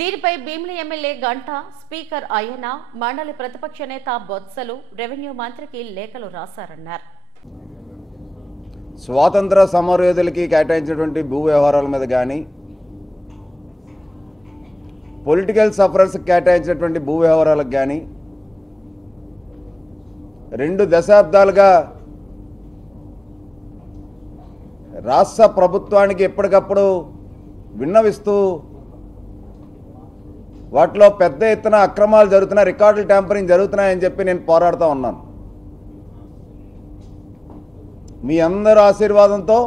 దీనిపై భీమిలి ఎమ్మెల్యే గంట, స్పీకర్ అయ్యన, మండలి ప్రతిపక్ష నేత బొత్సలు రెవెన్యూ మంత్రికి లేఖలు రాశారన్నారు. స్వాతంత్ర సమరయోధులకి కేటాయించినటువంటి భూ వ్యవహారాల మీద కానీ, పొలిటికల్ సఫరర్స్కి కేటాయించినటువంటి భూ వ్యవహారాలకు కానీ 2 దశాబ్దాలుగా రాష్ట్ర ప్రభుత్వానికి ఎప్పటికప్పుడు విన్నవిస్తూ వాటిలో పెద్ద ఎత్తున అక్రమాలు జరుగుతున్నాయి, రికార్డులు ట్యాంపరింగ్ జరుగుతున్నాయని చెప్పి నేను పోరాడుతూ ఉన్నాను. మీ అందరి ఆశీర్వాదంతో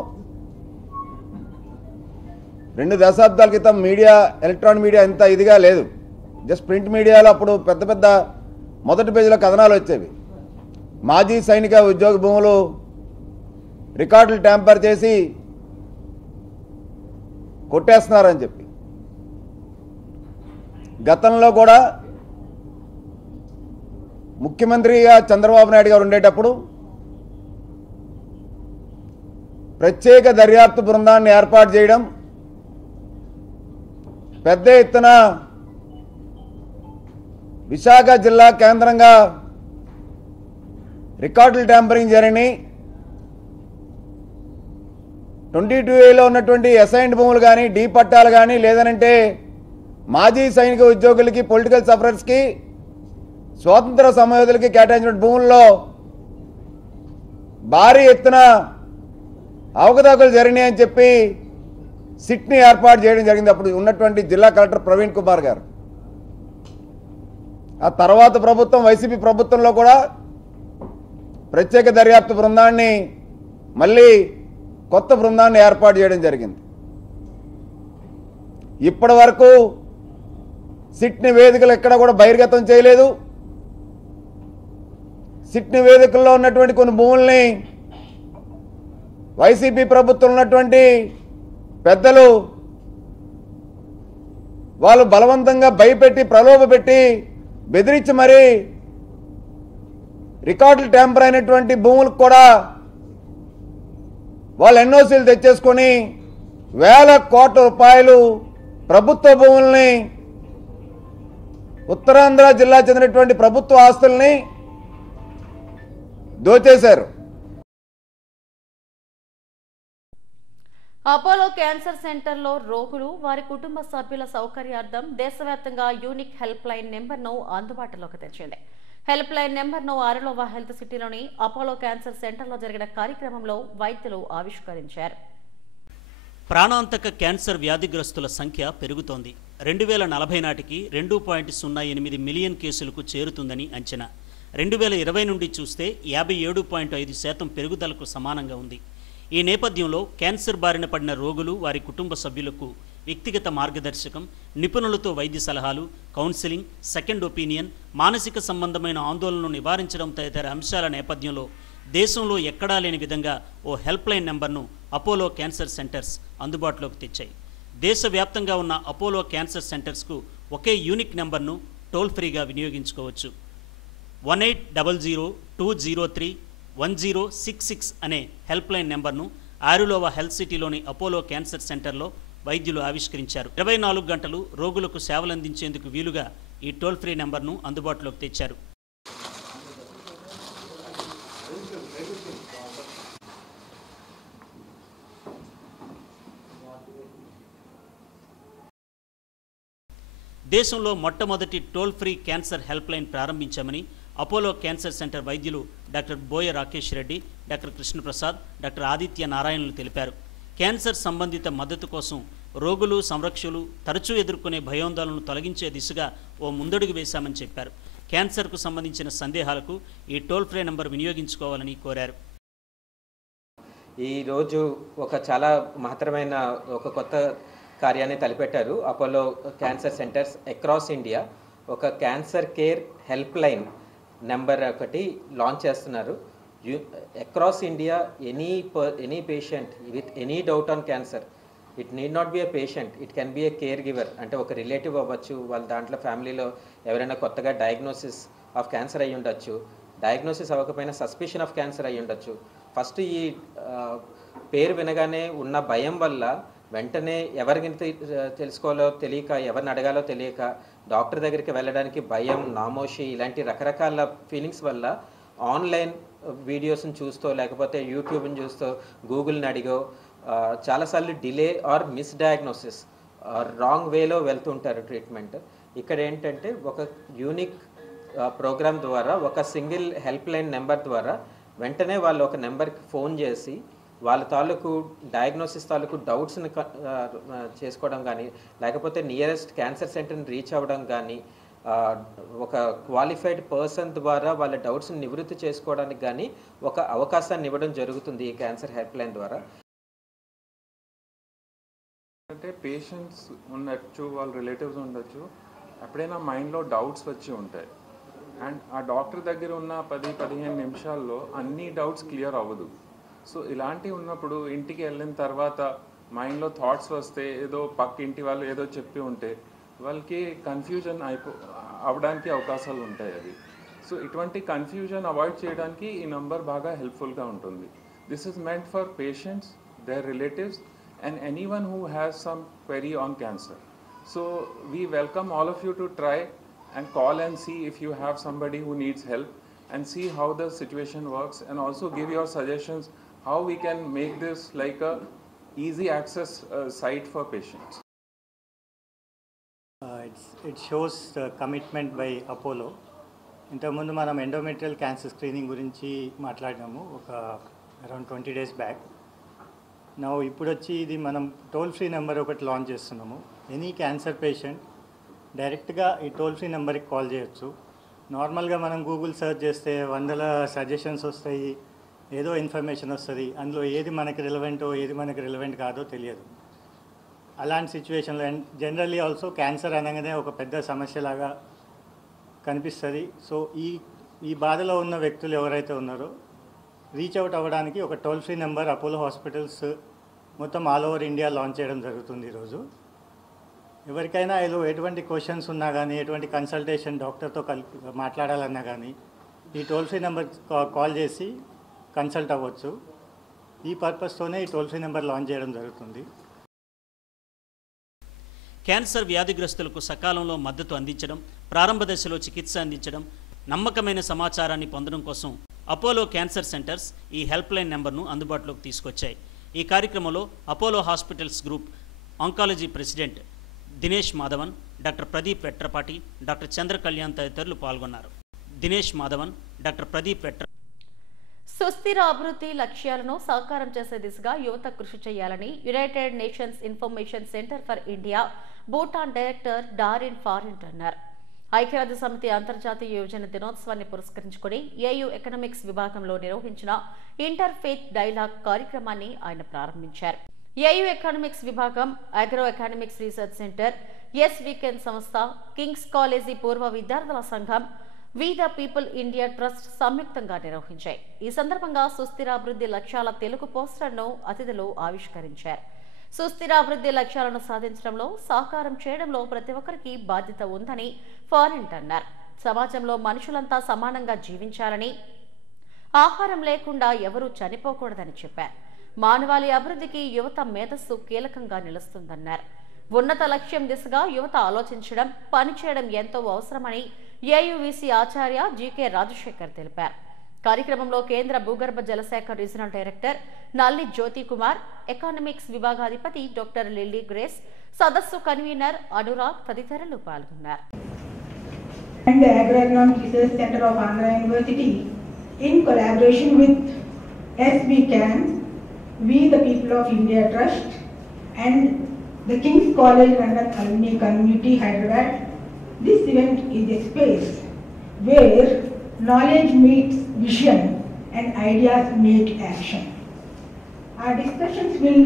2 దశాబ్దాల క్రితం మీడియా, ఎలక్ట్రానిక్ మీడియా ఇంత ఇదిగా లేదు. జస్ట్ ప్రింట్ మీడియాలో అప్పుడు పెద్ద పెద్ద మొదటి పేజీలో కథనాలు వచ్చేవి. మాజీ సైనిక ఉద్యోగ భూములు రికార్డులు ట్యాంపర్ చేసి కొట్టేస్తున్నారని చెప్పి. గతంలో కూడా ముఖ్యమంత్రిగా చంద్రబాబు నాయుడు గారు ఉండేటప్పుడు ప్రత్యేక దర్యాప్తు బృందాన్ని ఏర్పాటు చేయడం, పెద్ద ఎత్తున విశాఖ జిల్లా కేంద్రంగా రికార్డుల ట్యాంపరింగ్ జరిగినాయి. 22Aలో ఉన్నటువంటి అసైన్డ్ భూములు కానీ, డీ పట్టాలు కానీ, లేదనంటే మాజీ సైనిక ఉద్యోగులకి, పొలిటికల్ సఫరర్స్కి, స్వాతంత్ర సమరయోధులకి కేటాయించిన భూముల్లో భారీ ఎత్తున అవకతవకలు జరిగినాయని చెప్పి సిట్ని ఏర్పాటు చేయడం జరిగింది. అప్పుడు ఉన్నటువంటి జిల్లా కలెక్టర్ ప్రవీణ్ కుమార్ గారు. ఆ తర్వాత ప్రభుత్వం, వైసీపీ ప్రభుత్వంలో కూడా ప్రత్యేక దర్యాప్తు బృందాన్ని, మళ్ళీ కొత్త బృందాన్ని ఏర్పాటు చేయడం జరిగింది. ఇప్పటి వరకు సిట్ నివేదికలు ఎక్కడ కూడా బహిర్గతం చేయలేదు. సిట్ నివేదికల్లో ఉన్నటువంటి కొన్ని భూముల్ని వైసీపీ ప్రభుత్వం ఉన్నటువంటి పెద్దలు వాళ్ళు బలవంతంగా భయపెట్టి, ప్రలోభపెట్టి, బెదిరించి మరీ రికార్డులు ట్యాంపర్ అయినటువంటి భూములకు కూడా వాళ్ళు ఎన్ఓసీలు తెచ్చేసుకొని వేల కోట్ల రూపాయలు ప్రభుత్వ భూముల్ని, ఉత్తరాంధ్ర జిల్లా చెందినటువంటి ప్రభుత్వ ఆస్తుల్ని దోచేశారు. అపోలో క్యాన్సర్ సెంటర్లో రోగులు, వారి కుటుంబ సభ్యుల సౌకర్యార్థం దేశవ్యాప్తంగా యూనిక్ హెల్ప్ లైన్ నెంబర్ను అందుబాటులోకి తెచ్చింది. హెల్ప్ లైన్ నెంబర్ను ఆరిలోవా హెల్త్ సిటీలోని అపోలో క్యాన్సర్ సెంటర్లో జరిగిన కార్యక్రమంలో వైద్యులు ఆవిష్కరించారు. ప్రాణాంతక క్యాన్సర్ వ్యాధిగ్రస్తుల సంఖ్య పెరుగుతోంది. 2040 నాటికి 2.08 మిలియన్ కేసులకు చేరుతుందని అంచనా. 2020 నుండి చూస్తే 57.5% పెరుగుదలకు సమానంగా ఉంది. ఈ నేపథ్యంలో క్యాన్సర్ బారిన పడిన రోగులు, వారి కుటుంబ సభ్యులకు వ్యక్తిగత మార్గదర్శకం, నిపుణులతో వైద్య సలహాలు, కౌన్సిలింగ్, సెకండ్ ఒపీనియన్, మానసిక సంబంధమైన ఆందోళనను నివారించడం తదితర అంశాల నేపథ్యంలో దేశంలో ఎక్కడా లేని విధంగా ఓ హెల్ప్ లైన్ నెంబర్ను అపోలో క్యాన్సర్ సెంటర్స్ అందుబాటులోకి తెచ్చాయి. దేశవ్యాప్తంగా ఉన్న అపోలో క్యాన్సర్ సెంటర్స్కు ఒకే యూనిక్ నెంబర్ను టోల్ ఫ్రీగా వినియోగించుకోవచ్చు. 1800-203-1066 అనే హెల్ప్ లైన్ నెంబర్ను ఆరులోవ హెల్త్ సిటీలోని అపోలో క్యాన్సర్ సెంటర్లో వైద్యులు ఆవిష్కరించారు. 24 గంటలు రోగులకు సేవలందించేందుకు వీలుగా ఈ టోల్ ఫ్రీ నెంబర్ను అందుబాటులోకి తెచ్చారు. దేశంలో మొట్టమొదటి toll free cancer help line ప్రారంభించామని అపోలో క్యాన్సర్ సెంటర్ వైద్యులు doctor Boya Rakesh Reddy, doctor Krishnaprasad, doctor Aditya నారాయణలు తెలిపారు. క్యాన్సర్ సంబంధిత మద్దతు కోసం రోగులు, సంరక్షకులు తరచూ ఎదుర్కొనే భయోందోళనను తొలగించే దిశగా ఓ ముందడుగు వేశామని చెప్పారు. క్యాన్సర్కు సంబంధించిన సందేహాలకు ఈ టోల్ ఫ్రీ నెంబర్ వినియోగించుకోవాలని కోరారు. ఈరోజు ఒక చాలా మహత్తరమైన ఒక కొత్త కార్యాన్ని తలపెట్టారు. Apollo cancer centres across India ఒక cancer care help line number ఒకటి లాంచ్ చేస్తున్నారు. Across India any patient with any doubt on cancer, it need not be a patient, it can be a caregiver. అంటే ఒక relative అవ్వచ్చు, వాళ్ళ దాంట్లో ఫ్యామిలీలో ఎవరైనా కొత్తగా డయాగ్నోసిస్ ఆఫ్ క్యాన్సర్ అయ్యి ఉండొచ్చు, డయాగ్నోసిస్ అవ్వకపోయినా సస్పిషన్ ఆఫ్ క్యాన్సర్ అయ్యి ఉండొచ్చు. ఫస్ట్ ఈ పేరు వినగానే ఉన్న భయం వల్ల వెంటనే ఎవరికి తెలుసుకోవాలో తెలియక, ఎవరిని అడగాలో తెలియక, డాక్టర్ దగ్గరికి వెళ్ళడానికి భయం, నామోషి, ఇలాంటి రకరకాల ఫీలింగ్స్ వల్ల ఆన్లైన్ వీడియోస్ని చూస్తూ, లేకపోతే యూట్యూబ్ని చూస్తూ, గూగుల్ని అడిగో చాలాసార్లు డిలే ఆర్ మిస్డయాగ్నోసిస్, రాంగ్ వేలో వెళ్తుంటారు ట్రీట్మెంట్. ఇక్కడ ఏంటంటే ఒక యూనిక్ ప్రోగ్రామ్ ద్వారా, ఒక సింగిల్ హెల్ప్ లైన్ నెంబర్ ద్వారా వెంటనే వాళ్ళు ఒక నెంబర్కి ఫోన్ చేసి వాళ్ళ తాలూకు డయాగ్నోసిస్ తాలూకు డౌట్స్ని చేసుకోవడం కానీ, లేకపోతే నియరెస్ట్ క్యాన్సర్ సెంటర్ని రీచ్ అవ్వడం కానీ, ఒక క్వాలిఫైడ్ పర్సన్ ద్వారా వాళ్ళ డౌట్స్ని నివృత్తి చేసుకోవడానికి కానీ ఒక అవకాశాన్ని ఇవ్వడం జరుగుతుంది ఈ క్యాన్సర్ హెల్ప్ లైన్ ద్వారా. అంటే పేషెంట్స్ ఉండొచ్చు, వాళ్ళ రిలేటివ్స్ ఉండొచ్చు, ఎప్పుడైనా మైండ్లో డౌట్స్ వచ్చి ఉంటాయి. అండ్ ఆ డాక్టర్ దగ్గర ఉన్న 10-15 నిమిషాల్లో అన్ని డౌట్స్ క్లియర్ అవ్వదు. సో ఇలాంటివి ఉన్నప్పుడు ఇంటికి వెళ్ళిన తర్వాత మైండ్లో థాట్స్ వస్తే, ఏదో పక్క ఇంటి వాళ్ళు ఏదో చెప్పి ఉంటే వాళ్ళకి కన్ఫ్యూజన్ అవ్వడానికి అవకాశాలు ఉంటాయి అది. సో ఇటువంటి కన్ఫ్యూజన్ అవాయిడ్ చేయడానికి ఈ నంబర్ బాగా హెల్ప్ఫుల్గా ఉంటుంది. This is meant for patients, their relatives and anyone who has some query on cancer. So we welcome all of you to try and call and see if you have somebody who needs help, and see how the situation works, and also give your suggestions how we can make this like a easy access site for patients. It shows commitment by Apollo. ఇంతకుముందు మనం endometrial cancer screening గురించి మాట్లాడినాము ఒక around 20 days back. ఇప్పుడు వచ్చి ఇది మనం toll free number ఒకటి launch చేస్తున్నాము. ఎనీ క్యాన్సర్ పేషెంట్ డైరెక్ట్గా ఈ టోల్ ఫ్రీ నెంబర్కి కాల్ చేయొచ్చు. నార్మల్గా మనం గూగుల్ సెర్చ్ చేస్తే 100 సజెషన్స్ వస్తాయి, ఏదో ఇన్ఫర్మేషన్ వస్తుంది, అందులో ఏది మనకి రిలవెంటో ఏది మనకి రిలవెంట్ కాదో తెలియదు. అలాంటి సిచ్యువేషన్లో జనరల్లీ ఆల్సో క్యాన్సర్ అనగానే ఒక పెద్ద సమస్యలాగా కనిపిస్తుంది. సో ఈ బాధలో ఉన్న వ్యక్తులు ఎవరైతే ఉన్నారో రీచ్ అవుట్ అవ్వడానికి ఒక toll free number Apollo hospitals మొత్తం ఆల్ ఓవర్ ఇండియా లాంచ్ చేయడం జరుగుతుంది ఈరోజు. ఎవరికైనా ఎటువంటి క్వశ్చన్స్ ఉన్నా కానీ, ఎటువంటి కన్సల్టేషన్ డాక్టర్తో మాట్లాడాలన్నా కానీ ఈ టోల్ ఫ్రీ నెంబర్ కాల్ చేసి కన్సల్ట్ అవ్వచ్చు. ఈ పర్పస్తోనే ఈ టోల్ ఫ్రీ నెంబర్ లాంచ్ చేయడం జరుగుతుంది. క్యాన్సర్ వ్యాధిగ్రస్తులకు సకాలంలో మద్దతు అందించడం, ప్రారంభ దశలో చికిత్స అందించడం, నమ్మకమైన సమాచారాన్ని పొందడం కోసం అపోలో క్యాన్సర్ సెంటర్స్ ఈ హెల్ప్ లైన్ నెంబర్ను అందుబాటులోకి తీసుకొచ్చాయి. ఈ కార్యక్రమంలో Apollo hospitals group oncology president Dinesh Madhavan, doctor Pradeep Vetrapati, doctor Chandra Kalyan తదితరులు పాల్గొన్నారు. దినేష్ మాధవన్, డాక్టర్ ప్రదీప్ వెట్ర సుస్థిర అభివృద్ధి లక్ష్యాలను సాకారం చేసే దిశగా యువత కృషి చేయాలని United Nations information centre for India Bhutan director Darin Farent అన్నారు. ఐక్యరాజ్య సమితి అంతర్జాతీయ యువజన దినోత్సవాన్ని పురస్కరించుకుని ఏయూ ఎకనామిక్స్ విభాగంలో నిర్వహించిన ఇంటర్ ఫెయిత్ డైలాగ్ కార్యక్రమాన్ని ఆయన ప్రారంభించారు. ఏయూ ఎకనామిక్స్ విభాగం, agro economics research centre, S weekend సంస్థ, కింగ్స్ కాలేజీ పూర్వ విద్యార్థుల సంఘం, we the people India trust సంయుక్తంగా నిర్వహించాయి. ఈ సందర్భంగా సుస్థిరాభివృద్ధి లక్ష్యాల తెలుగు పోస్టర్ను అతిథులు ఆవిష్కరించారు. సుస్థిరాభివృద్ధి లక్ష్యాలను సాధించడంలో, సాకారం చేయడంలో ప్రతి ఒక్కరికి బాధ్యత ఉందని ఫారెంట్ అన్నారు. సమాజంలో మనుషులంతా సమానంగా జీవించాలని, ఆహారం లేకుండా ఎవరూ చనిపోకూడదని చెప్పారు. మానవాళి అభివృద్ధికి యువత మేధస్సు కీలకంగా నిలుస్తుందన్నారు. ఉన్నత లక్ష్యం దిశగా యువత ఆలోచించడం, పనిచేయడం ఎంతో అవసరమని ఏయువిసి ఆచార్య జీకే రాజశేఖర్ తెలిపారు. కార్యక్రమంలో కేంద్ర భూగర్భ జలశాఖ regional director Nalli Jyothi Kumar, economics విభాగాధిపతి డాక్టర్ లిల్లీ గ్రేస్, సదస్సు కన్వీనర్ అనురాగ్ తదితరులు పాల్గొన్నారు. And the Agroeconomic Research Center of Andhra University, in collaboration with SB Can, We the People of India Trust, and the King's College London Alumni Community Hyderabad, this event is a space where knowledge meets vision and ideas meet action. Our discussions will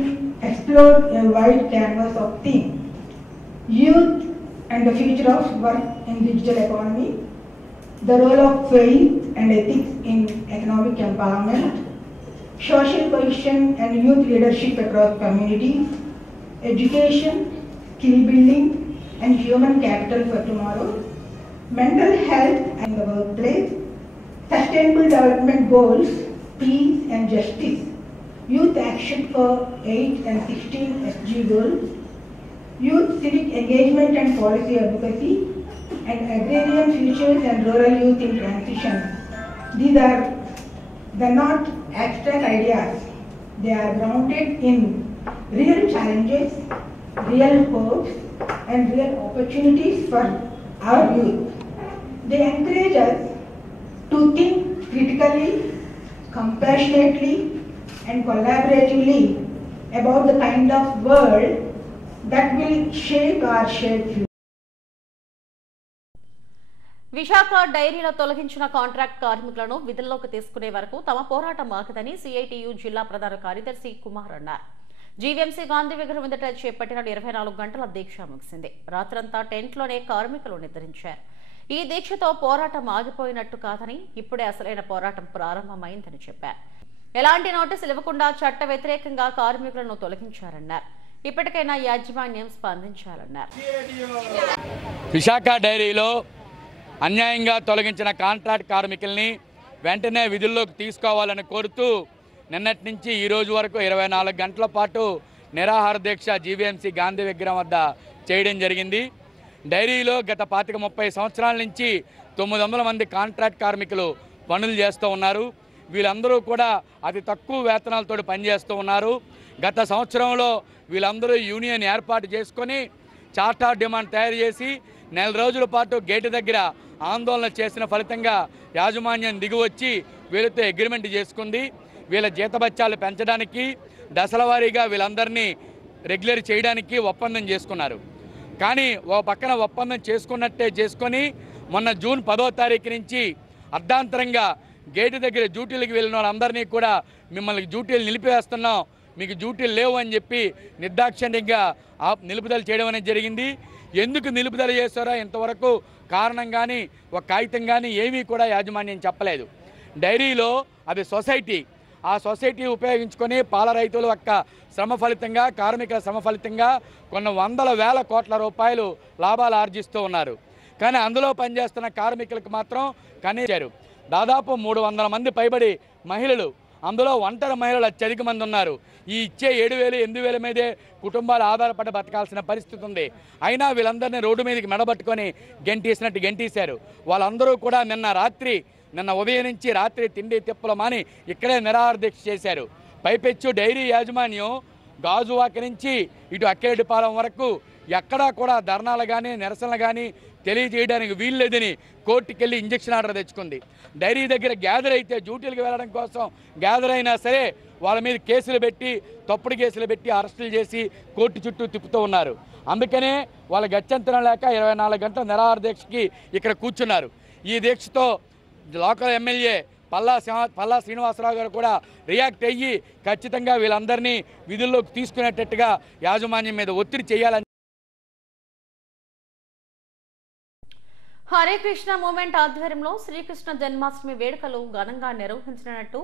explore a wide canvas of themes: youth and the future of work in digital economy, the role of faith and ethics in economic empowerment, social cohesion and youth leadership across communities, education, skill building and human capital for tomorrow, mental health and the workplace, sustainable development goals, peace and justice, youth action for 8 and 16 SG goals, youth civic engagement and policy advocacy, and agrarian futures and rural youth in transition. These are not abstract ideas. They are grounded in real challenges, real hopes, and real opportunities for our youth. They encourage us to think critically, compassionately, and collaboratively about the kind of world that will shape our shared future. Visakha డైరీలో తొలగించిన contract కార్మికులను విధుల్లోకి తీసుకునే వరకు తమ పోరాటం ఆగదని CITU జిల్లా ప్రధాన కార్యదర్శి కుమార్ అన్నారు. జీవీఎంసీ గాంధీ విగ్రహం ఎదుట చేపట్టిన 24 గంటల దీక్ష ముగిసింది. రాత్రంతా టెంట్లోనే కార్మికులు నిద్రించారు. ఈ దీక్షతో పోరాటం ఆగిపోయినట్టు కాదని, ఇప్పుడే అసలైన పోరాటం ప్రారంభమైందని చెప్పారు. ఎలాంటి నోటీసులు ఇవ్వకుండా చట్ట వ్యతిరేకంగా కార్మికులను తొలగించారన్నారు. ఇప్పటికైనా యాజమాన్యం స్పందించాలన్నారు. విశాఖ డైరీలో అన్యాయంగా తొలగించిన కాంట్రాక్ట్ కార్మికుల్ని వెంటనే విధుల్లోకి తీసుకోవాలని కోరుతూ నిన్నటి నుంచి ఈ రోజు వరకు 24 గంటల పాటు నిరాహార దీక్ష జీవీఎంసీ గాంధీ విగ్రహం వద్ద చేయడం జరిగింది. డైరీలో గత 25-30 సంవత్సరాల నుంచి 900 మంది కాంట్రాక్ట్ కార్మికులు పనులు చేస్తూ ఉన్నారు. వీళ్ళందరూ కూడా అతి తక్కువ వేతనాలతో పనిచేస్తూ ఉన్నారు. గత సంవత్సరంలో వీళ్ళందరూ యూనియన్ ఏర్పాటు చేసుకొని చార్టర్ డిమాండ్ తయారు చేసి 4 రోజుల పాటు గేటు దగ్గర ఆందోళన చేసిన ఫలితంగా యాజమాన్యం దిగివచ్చి వీళ్ళతో అగ్రిమెంట్ చేసుకుంది. వీళ్ళ జీతభత్యాలు పెంచడానికి దశల వారీగా వీళ్ళందరినీ రెగ్యులర్ చేయడానికి ఒప్పందం చేసుకున్నారు. కానీ ఓ పక్కన ఒప్పందం చేసుకున్నట్టే చేసుకొని మొన్న జూన్ 10వ తారీఖు నుంచి అర్ధాంతరంగా గేటు దగ్గర డ్యూటీలకు వెళ్ళిన వాళ్ళందరినీ కూడా మిమ్మల్ని డ్యూటీలు నిలిపివేస్తున్నాం, మీకు డ్యూటీలు లేవు అని చెప్పి నిర్దాక్షిణ్యంగా నిలుపుదల చేయడం అనేది జరిగింది. ఎందుకు నిలుపుదల చేస్తారో ఇంతవరకు కారణం కానీ ఒక కాగితం కానీ ఏమీ కూడా యాజమాన్యం చెప్పలేదు. డైరీలో అది సొసైటీ, ఆ సొసైటీ ఉపయోగించుకొని పాల రైతుల యొక్క శ్రమ ఫలితంగా, కార్మికుల శ్రమ ఫలితంగా కొన్ని 100,000 కోట్ల రూపాయలు లాభాలు ఆర్జిస్తూ ఉన్నారు. కానీ అందులో పనిచేస్తున్న కార్మికులకు మాత్రం కనీసారు. దాదాపు 300 మంది పైబడి మహిళలు, అందులో ఒంటరి మహిళలు అత్యధిక మంది ఉన్నారు. ఈ ఇచ్చే 7,000, 8,000 మీదే కుటుంబాలు ఆధారపడి బతకాల్సిన పరిస్థితి ఉంది. అయినా వీళ్ళందరినీ రోడ్డు మీదకి మెడబట్టుకొని గెంటేసినట్టు గెంటేశారు. వాళ్ళందరూ కూడా నిన్న ఉదయం నుంచి రాత్రి తిండి తిప్పలు మాని ఇక్కడే నిరాహార దీక్ష చేశారు. పైపెచ్చు డైరీ యాజమాన్యం గాజువాక నుంచి ఇటు అక్కిరెడ్డిపాలెం వరకు ఎక్కడా కూడా ధర్నాలు కానీ నిరసనలు కానీ తెలియజేయడానికి వీల్లేదని కోర్టుకెళ్ళి ఇంజక్షన్ ఆర్డర్ తెచ్చుకుంది. డైరీ దగ్గర గ్యాదర్ అయితే డ్యూటీలకు వెళ్ళడం కోసం గ్యాదర్ అయినా సరే వాళ్ళ మీద కేసులు పెట్టి, తప్పుడు కేసులు పెట్టి అరెస్టులు చేసి కోర్టు చుట్టూ తిప్పుతూ ఉన్నారు. అందుకనే వాళ్ళ గత్యంతరం లేక 24 గంటల నిరాహార దీక్షకి ఇక్కడ కూర్చున్నారు. ఈ దీక్షతో లోకల్ ఎమ్మెల్యే పల్లా శ్రీనివాసరావు గారు కూడా రియాక్ట్ అయ్యి ఖచ్చితంగా వీళ్ళందరినీ విధుల్లోకి తీసుకునేటట్టుగా యాజమాన్యం మీద ఒత్తిడి చేయాలని. హరే కృష్ణ మూవ్మెంట్ ఆధ్వర్యంలో శ్రీకృష్ణ జన్మాష్టమి వేడుకలు ఘనంగా నిర్వహించినట్టు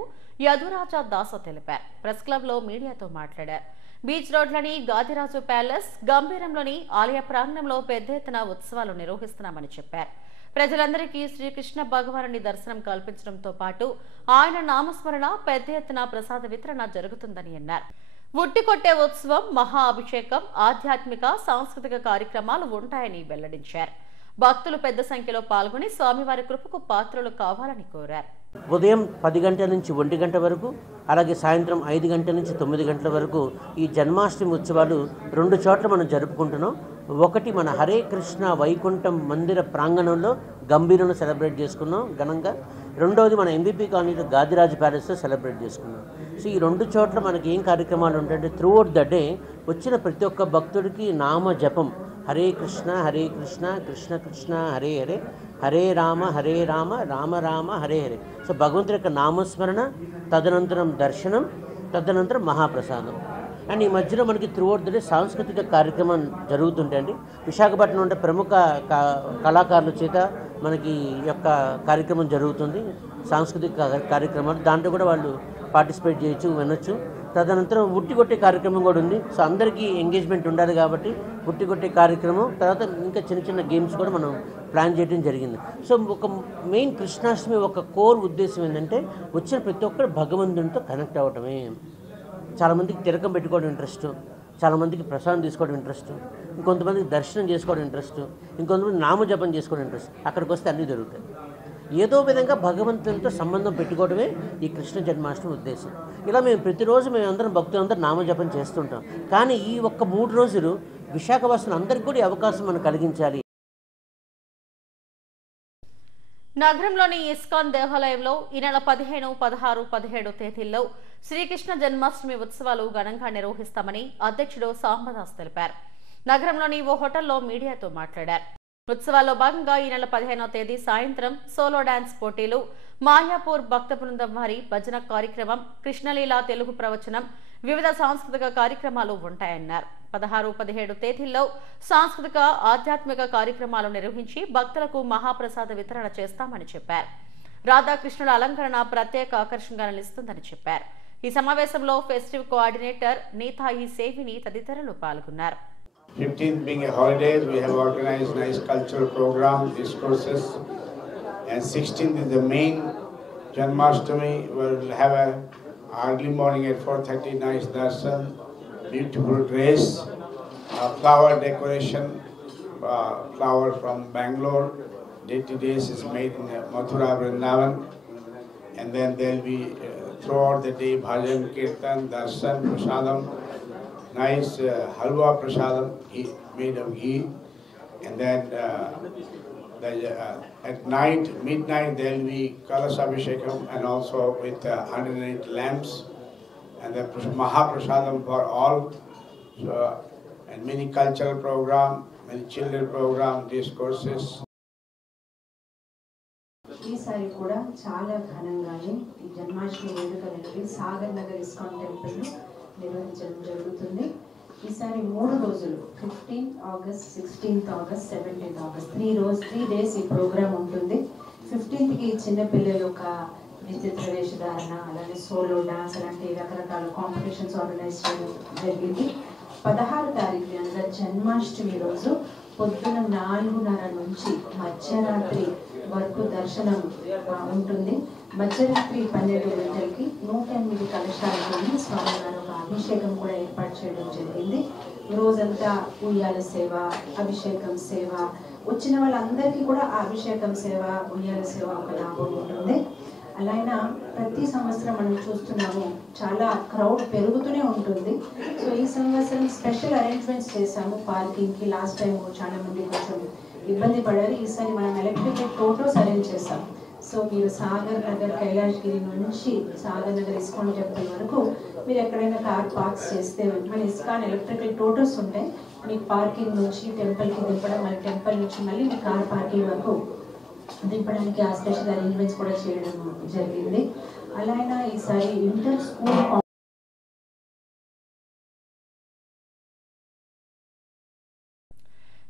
యదురాజా దాస తెలిపారు. ప్రెస్ క్లబ్ లో మీడియాతో మాట్లాడారు. బీచ్ రోడ్లోని గాదిరాజు ప్యాలెస్, గంభీరంలోని ఆలయ ప్రాంగణంలో పెద్ద ఎత్తున ఉత్సవాలు నిర్వహిస్తున్నామని చెప్పారు. ప్రజలందరికీ శ్రీకృష్ణ భగవానుని దర్శనం కల్పించడంతో పాటు ఆయన నామస్మరణ పెద్ద ఎత్తున ప్రసాద వితరణ జరుగుతుందని అన్నారు. ఉట్టికొట్టే ఉత్సవం, మహా అభిషేకం, ఆధ్యాత్మిక సాంస్కృతిక కార్యక్రమాలు ఉంటాయని వెల్లడించారు. భక్తులు పెద్ద సంఖ్యలో పాల్గొని స్వామివారి కృపకు పాత్రలు కావాలని కోరారు. ఉదయం 10 గంటల నుంచి 1 గంట వరకు, అలాగే సాయంత్రం 5 గంటల నుంచి 9 గంటల వరకు ఈ జన్మాష్టమి ఉత్సవాలు 2 చోట్ల మనం జరుపుకుంటున్నాం. ఒకటి మన హరే కృష్ణ వైకుంఠం మందిర ప్రాంగణంలో గంభీరంగా సెలబ్రేట్ చేసుకున్నాం ఘనంగా. రెండవది మన ఎంబీపీ కాలనీలో గాదిరాజు ప్యాలెస్లో సెలబ్రేట్ చేసుకున్నాం. సో ఈ 2 చోట్ల మనకి ఏం కార్యక్రమాలు ఉంటాయంటే త్రూఅవుట్ ద డే వచ్చిన ప్రతి ఒక్క భక్తుడికి నామ జపం, హరే కృష్ణ కృష్ణ కృష్ణ హరే హరే, హరే రామ రామ రామ హరే హరే. సో భగవంతుడి యొక్క నామస్మరణ, తదనంతరం దర్శనం, తదనంతరం మహాప్రసాదం. అండ్ ఈ మధ్యలో మనకి త్రూఅవుట్ ద డే సాంస్కృతిక కార్యక్రమం జరుగుతుంటాయండి. విశాఖపట్నం అంటే ప్రముఖ కళాకారుల చేత మనకి యొక్క కార్యక్రమం జరుగుతుంది, సాంస్కృతిక కార్యక్రమాలు. దాంట్లో కూడా వాళ్ళు పార్టిసిపేట్ చేయొచ్చు, వినొచ్చు. తదనంతరం ఉట్టికొట్టే కార్యక్రమం కూడా ఉంది. సో అందరికీ ఎంగేజ్మెంట్ ఉండాలి కాబట్టి ఉట్టికొట్టే కార్యక్రమం, తర్వాత ఇంకా చిన్న చిన్న గేమ్స్ కూడా మనం ప్లాన్ చేయడం జరిగింది. సో ఒక మెయిన్ కృష్ణాష్టమి ఒక కోర్ ఉద్దేశం ఏంటంటే వచ్చిన ప్రతి ఒక్కరు భగవంతునితో కనెక్ట్ అవ్వటమే. చాలామందికి తిలకం పెట్టుకోవడం ఇంట్రెస్ట్, చాలామందికి ప్రసాదం తీసుకోవడం ఇంట్రెస్ట్, ఇంకొంతమందికి దర్శనం చేసుకోవడం ఇంట్రెస్ట్, ఇంకొంతమంది నామజపం చేసుకోవడం ఇంట్రెస్ట్. అక్కడికి వస్తే అన్నీ దొరుకుతాయి. ఏదో విధంగా భగవంతునితో సంబంధం పెట్టుకోవడమే ఈ కృష్ణ జన్మాష్టమి ఉద్దేశం. ఇలా మేము ప్రతిరోజు మేమందరం భక్తులందరూ నామజపం చేస్తుంటాం. కానీ ఈ ఒక్క 3 రోజులు విశాఖవాసులు అందరికీ కూడా అవకాశం మనం కలిగించాలి. నగరంలోని ఇస్కాన్ దేవాలయంలో ఈ నెల 15, 16, 17 తేదీల్లో శ్రీకృష్ణ జన్మాష్టమి ఉత్సవాలు ఘనంగా నిర్వహిస్తామని అధ్యక్షుడు సాంబదాస్ తెలిపారు. నగరంలోని ఓ హోటల్లో మీడియాతో మాట్లాడారు. ఉత్సవాల్లో భాగంగా ఈ నెల 15వ తేదీ సాయంత్రం సోలో డాన్స్ పోటీలు, మాయాపూర్ భక్త బృందం వారి భజన కార్యక్రమం, కృష్ణలీల తెలుగు ప్రవచనం, వివిధ సాంస్కృతిక కార్యక్రమాలు ఉంటాయన్నారు. 16, 17 తేదీల్లో సాంస్కృతిక ఆధ్యాత్మిక కార్యక్రమాలు నిర్వహించి భక్తులకు మహాప్రసాద వితరణ చేస్తామని చెప్పారు. రాధాకృష్ణుల అలంకరణ ప్రత్యేక ఆకర్షణగా నిలుస్తుందని చెప్పారు. ఈ సమావేశంలో ఫెస్టివ్ కోఆర్డినేటర్ నీతాయి సేవిని తదితరులు పాల్గొన్నారు. 15th being a holiday, we have organized nice cultural program, discourses, and 16th is the main Janmashtami. We'll have a early morning at 4:30, nice darshan, beautiful dress, flower decoration, flower from Bangalore. Day-to days is made in Mathura, Vrindavan, and then there'll be throughout the day bhajan, kirtan, darshan, prasadam. Nice halwa prasadam made of ghee, and then at night, midnight, there will be Kalas Abhishekam, and also with 108 lamps, and the Mahaprasadam for all, so, and many cultural program, many children program, discourses. ఈసారి కూడా చాలా ఘనంగానే ఈ Janmashtami వేడుకలనేవి Sagar Nagar ISKCON టెంపుల్లో నిర్వహించడం జరుగుతుంది. ఈసారి 3 రోజులు 15th August, 16th August, 17th August 3 days ఈ ప్రోగ్రామ్ ఉంటుంది. 15th చిన్నపిల్లలు ఒక నిత్య ప్రవేశధారణ, అలాగే సోలో డాన్స్ అలాంటి రకరకాల కాంపిటీషన్స్ ఆర్గనైజ్ చేయడం జరిగింది. 16వ తారీఖు అనగా జన్మాష్టమి రోజు పొద్దున 4:30 నుంచి మధ్యరాత్రి వరకు దర్శనం ఉంటుంది. మధ్యరాత్రి 12 గంటలకి 108 కలశాలతో స్వామివారి ఒక అభిషేకం కూడా ఏర్పాటు చేయడం జరిగింది. రోజంతా ఉయ్యాల సేవ, అభిషేకం సేవ, వచ్చిన వాళ్ళందరికీ కూడా ఆ అభిషేకం సేవ, ఉయ్యాల సేవ ఒక లాభం ఉంటుంది. అలాగే ప్రతి సంవత్సరం మనం చూస్తున్నాము చాలా క్రౌడ్ పెరుగుతూనే ఉంటుంది. సో ఈ సంవత్సరం స్పెషల్ అరేంజ్మెంట్స్ చేశాము పార్కింగ్కి. లాస్ట్ టైం చాలా మంది కొంచెం ఇబ్బంది పడారు. ఈసారి మనం ఎలక్ట్రికల్ టోటోస్ అరేంజ్ చేస్తాం. సో మీరు సాగర్ నగర్ కైలాష్గిరి నుంచి సాగర్ నగర్ ఇస్కాన్ టెంపుల్ వరకు మీరు ఎక్కడైనా కార్ పార్క్స్ చేస్తే మన ఇస్కాన్ ఎలక్ట్రికల్ టోటోస్ ఉంటాయి. మీకు పార్కింగ్ నుంచి టెంపుల్కి దింపడం, మళ్ళీ టెంపుల్ నుంచి మళ్ళీ మీ కార్ పార్కింగ్ వరకు దింపడానికి ఆ స్పెషల్ అరేంజ్మెంట్స్ కూడా చేయడం జరిగింది. అలాగే ఈసారి ఇంటర్ స్కూల్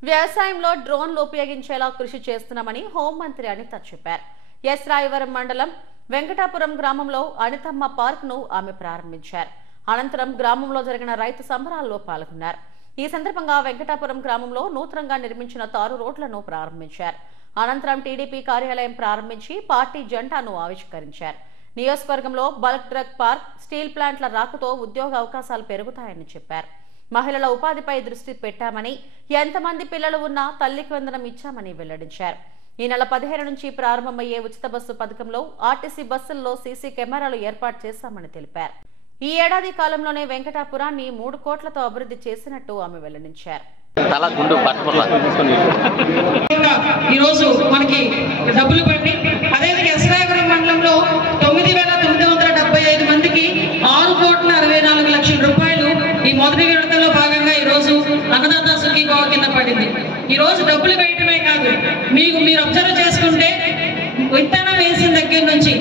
వ్యవసాయంలో డ్రోన్లు ఉపయోగించేలా కృషి చేస్తున్నామని హోంమంత్రి అనిత చెప్పారు. ఎస్ రాయవరం మండలం వెంకటాపురం గ్రామంలో అనితమ్మ పార్క్ ను ఆమె ప్రారంభించారు. అనంతరం గ్రామంలో జరిగిన రైతు సంబరాల్లో పాల్గొన్నారు. ఈ సందర్భంగా వెంకటాపురం గ్రామంలో నూతనంగా నిర్మించిన తారు రోడ్లను ప్రారంభించారు. అనంతరం టీడీపీ కార్యాలయం ప్రారంభించి పార్టీ జెండాను ఆవిష్కరించారు. నియోజకవర్గంలో బల్క్ డ్రగ్ పార్క్, స్టీల్ ప్లాంట్ల రాకతో ఉద్యోగ అవకాశాలు పెరుగుతాయని చెప్పారు. మహిళల ఉపాధిపై దృష్టి పెట్టామని, ఎంతమంది పిల్లలు ఉన్నా తల్లికి వందనం ఇచ్చామని వెల్లడించారు. ఈ నెల 15 నుంచి ప్రారంభమయ్యే ఉచిత బస్సు పథకంలో ఆర్టీసీ బస్సుల్లో సీసీ కెమెరాలు ఏర్పాటు చేశామని తెలిపారు. ఈ ఏడాది కాలంలోనే వెంకటాపురాన్ని 3 కోట్లతో అభివృద్ధి చేసినట్టు ఆమె వెల్లడించారు. ఈరోజు మనకి డబ్బులు పడి అదేవిధంగా ఎస్రాయపురం మండలంలో 9,975 మందికి 6,64,00,000 రూపాయలు ఈ మొదటి విడతలో భాగంగా ఈ రోజు అన్నదాత సుఖీభావ కింద పడింది. ఈ రోజు డబ్బులు వేయటమే కాదు, మీరు అబ్జర్వ్ చేసుకుంటే విత్తనం వేసిన దగ్గర నుంచి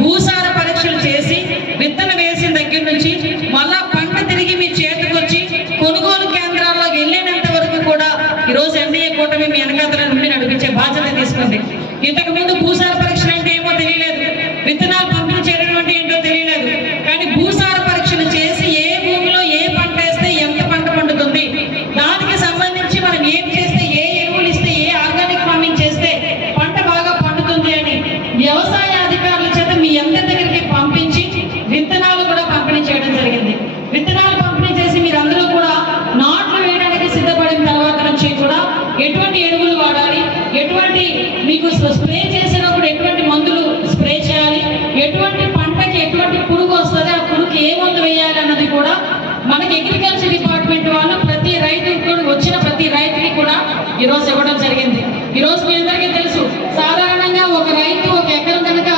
భూసార పరీక్షలు చేసి విత్తనం వేసిన దగ్గర నుంచి మళ్ళా పంట తిరిగి మీ చేతికి వచ్చి కొనుగోలు కేంద్రాల్లో వెళ్ళేంత వరకు కూడా ఈ రోజు ఎన్డీఏ కూటమి మీ వెనకాతల నుండి నడిపించే బాధ్యత తీసుకుంది. ఇంతకు ముందు భూసార పరీక్షలు అంటే ఏమో తెలియలేదు, విత్తనాలు పంపిణీ చేయడం అంటే ఏంటో తెలియలేదు. కానీ భూసార పరీక్షలు చేసి ఏ భూమిలో ఏ పంట వేస్తే ఎంత పంట పండుతుంది, దానికి సంబంధించి మనం ఏం చేస్తే, ఏ ఎరువులు ఇస్తే, ఏ ఆర్గానిక్ ఫార్మింగ్ చేస్తే పంట బాగా పండుతుంది అని వ్యవసాయ అధికారుల చేత మీ అందరి దగ్గరికి పంపించి విత్తనాలు కూడా పంపిణీ చేయడం జరిగింది. విత్తనాలు పంపిణీ చేసి మీరందరూ కూడా నాట్లు వేయడానికి సిద్ధపడిన తర్వాత నుంచి కూడా ఎటువంటి ఎరువులు వాడాలి, ఎటువంటి మీకు స్ప్రే చేసినప్పుడు ఎటువంటి మందులు స్ప్రే చేయాలి, ఎటువంటి పంటకి ఎటువంటి పురుగు వస్తుంది, ఆ పురుగుకి ఏ మందు వేయాలి అన్నది కూడా మనకి అగ్రికల్చర్ డిపార్ట్మెంట్ వాళ్ళు ప్రతి రైతుకి కూడా వచ్చిన ప్రతి రైతుకి కూడా ఈరోజు ఇవ్వడం జరిగింది. ఈరోజు మీ అందరికీ తెలుసు, సాధారణంగా ఒక రైతు ఒక ఎకరం కనుక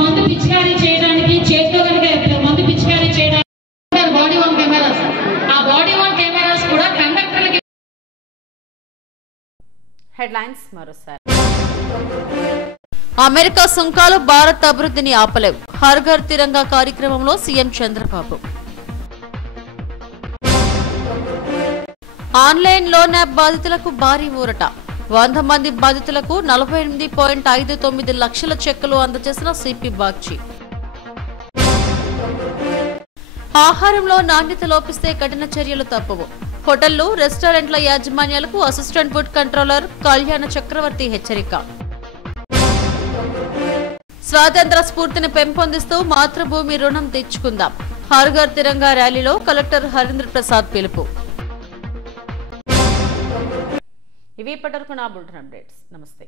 మందు పిచికారీ చేయడానికి చేతితో కనుక మందు పిచికారీ చేయడానికి బాడీ వాన్ కెమెరాస్, ఆ బాడీ వాన్ కెమెరాస్ కూడా కండక్టర్లకి. హెడ్లైన్స్ మరోసారి. అమెరికా సుంకాలు భారత్ అభివృద్ధిని ఆపలేవు. హర్ ఘర్ తిరంగా కార్యక్రమంలో CM Chandrababu. Online loan app బాధితులకు భారీ ఊరట. 100 మంది బాధితులకు 48.59 లక్షల చెక్కులు అందజేసిన సిపి బాగ్చి. ఆహారంలో నాణ్యత లోపిస్తే కఠిన చర్యలు తప్పవు. హోటళ్లు, రెస్టారెంట్ల యాజమాన్యాలకు అసిస్టెంట్ ఫుడ్ కంట్రోలర్ కళ్యాణ చక్రవర్తి హెచ్చరిక. స్వాతంత్ర స్ఫూర్తిని పెంపొందిస్తూ మాతృభూమి రుణం తెచ్చుకుందాం. హర్ ఘర్ తిరంగా ర్యాలీలో కలెక్టర్ హరీంద్ర ప్రసాద్ పిలుపు. ఇవి ఇప్పటివరకు నా బులెటిన్ అప్డేట్స్. నమస్తే.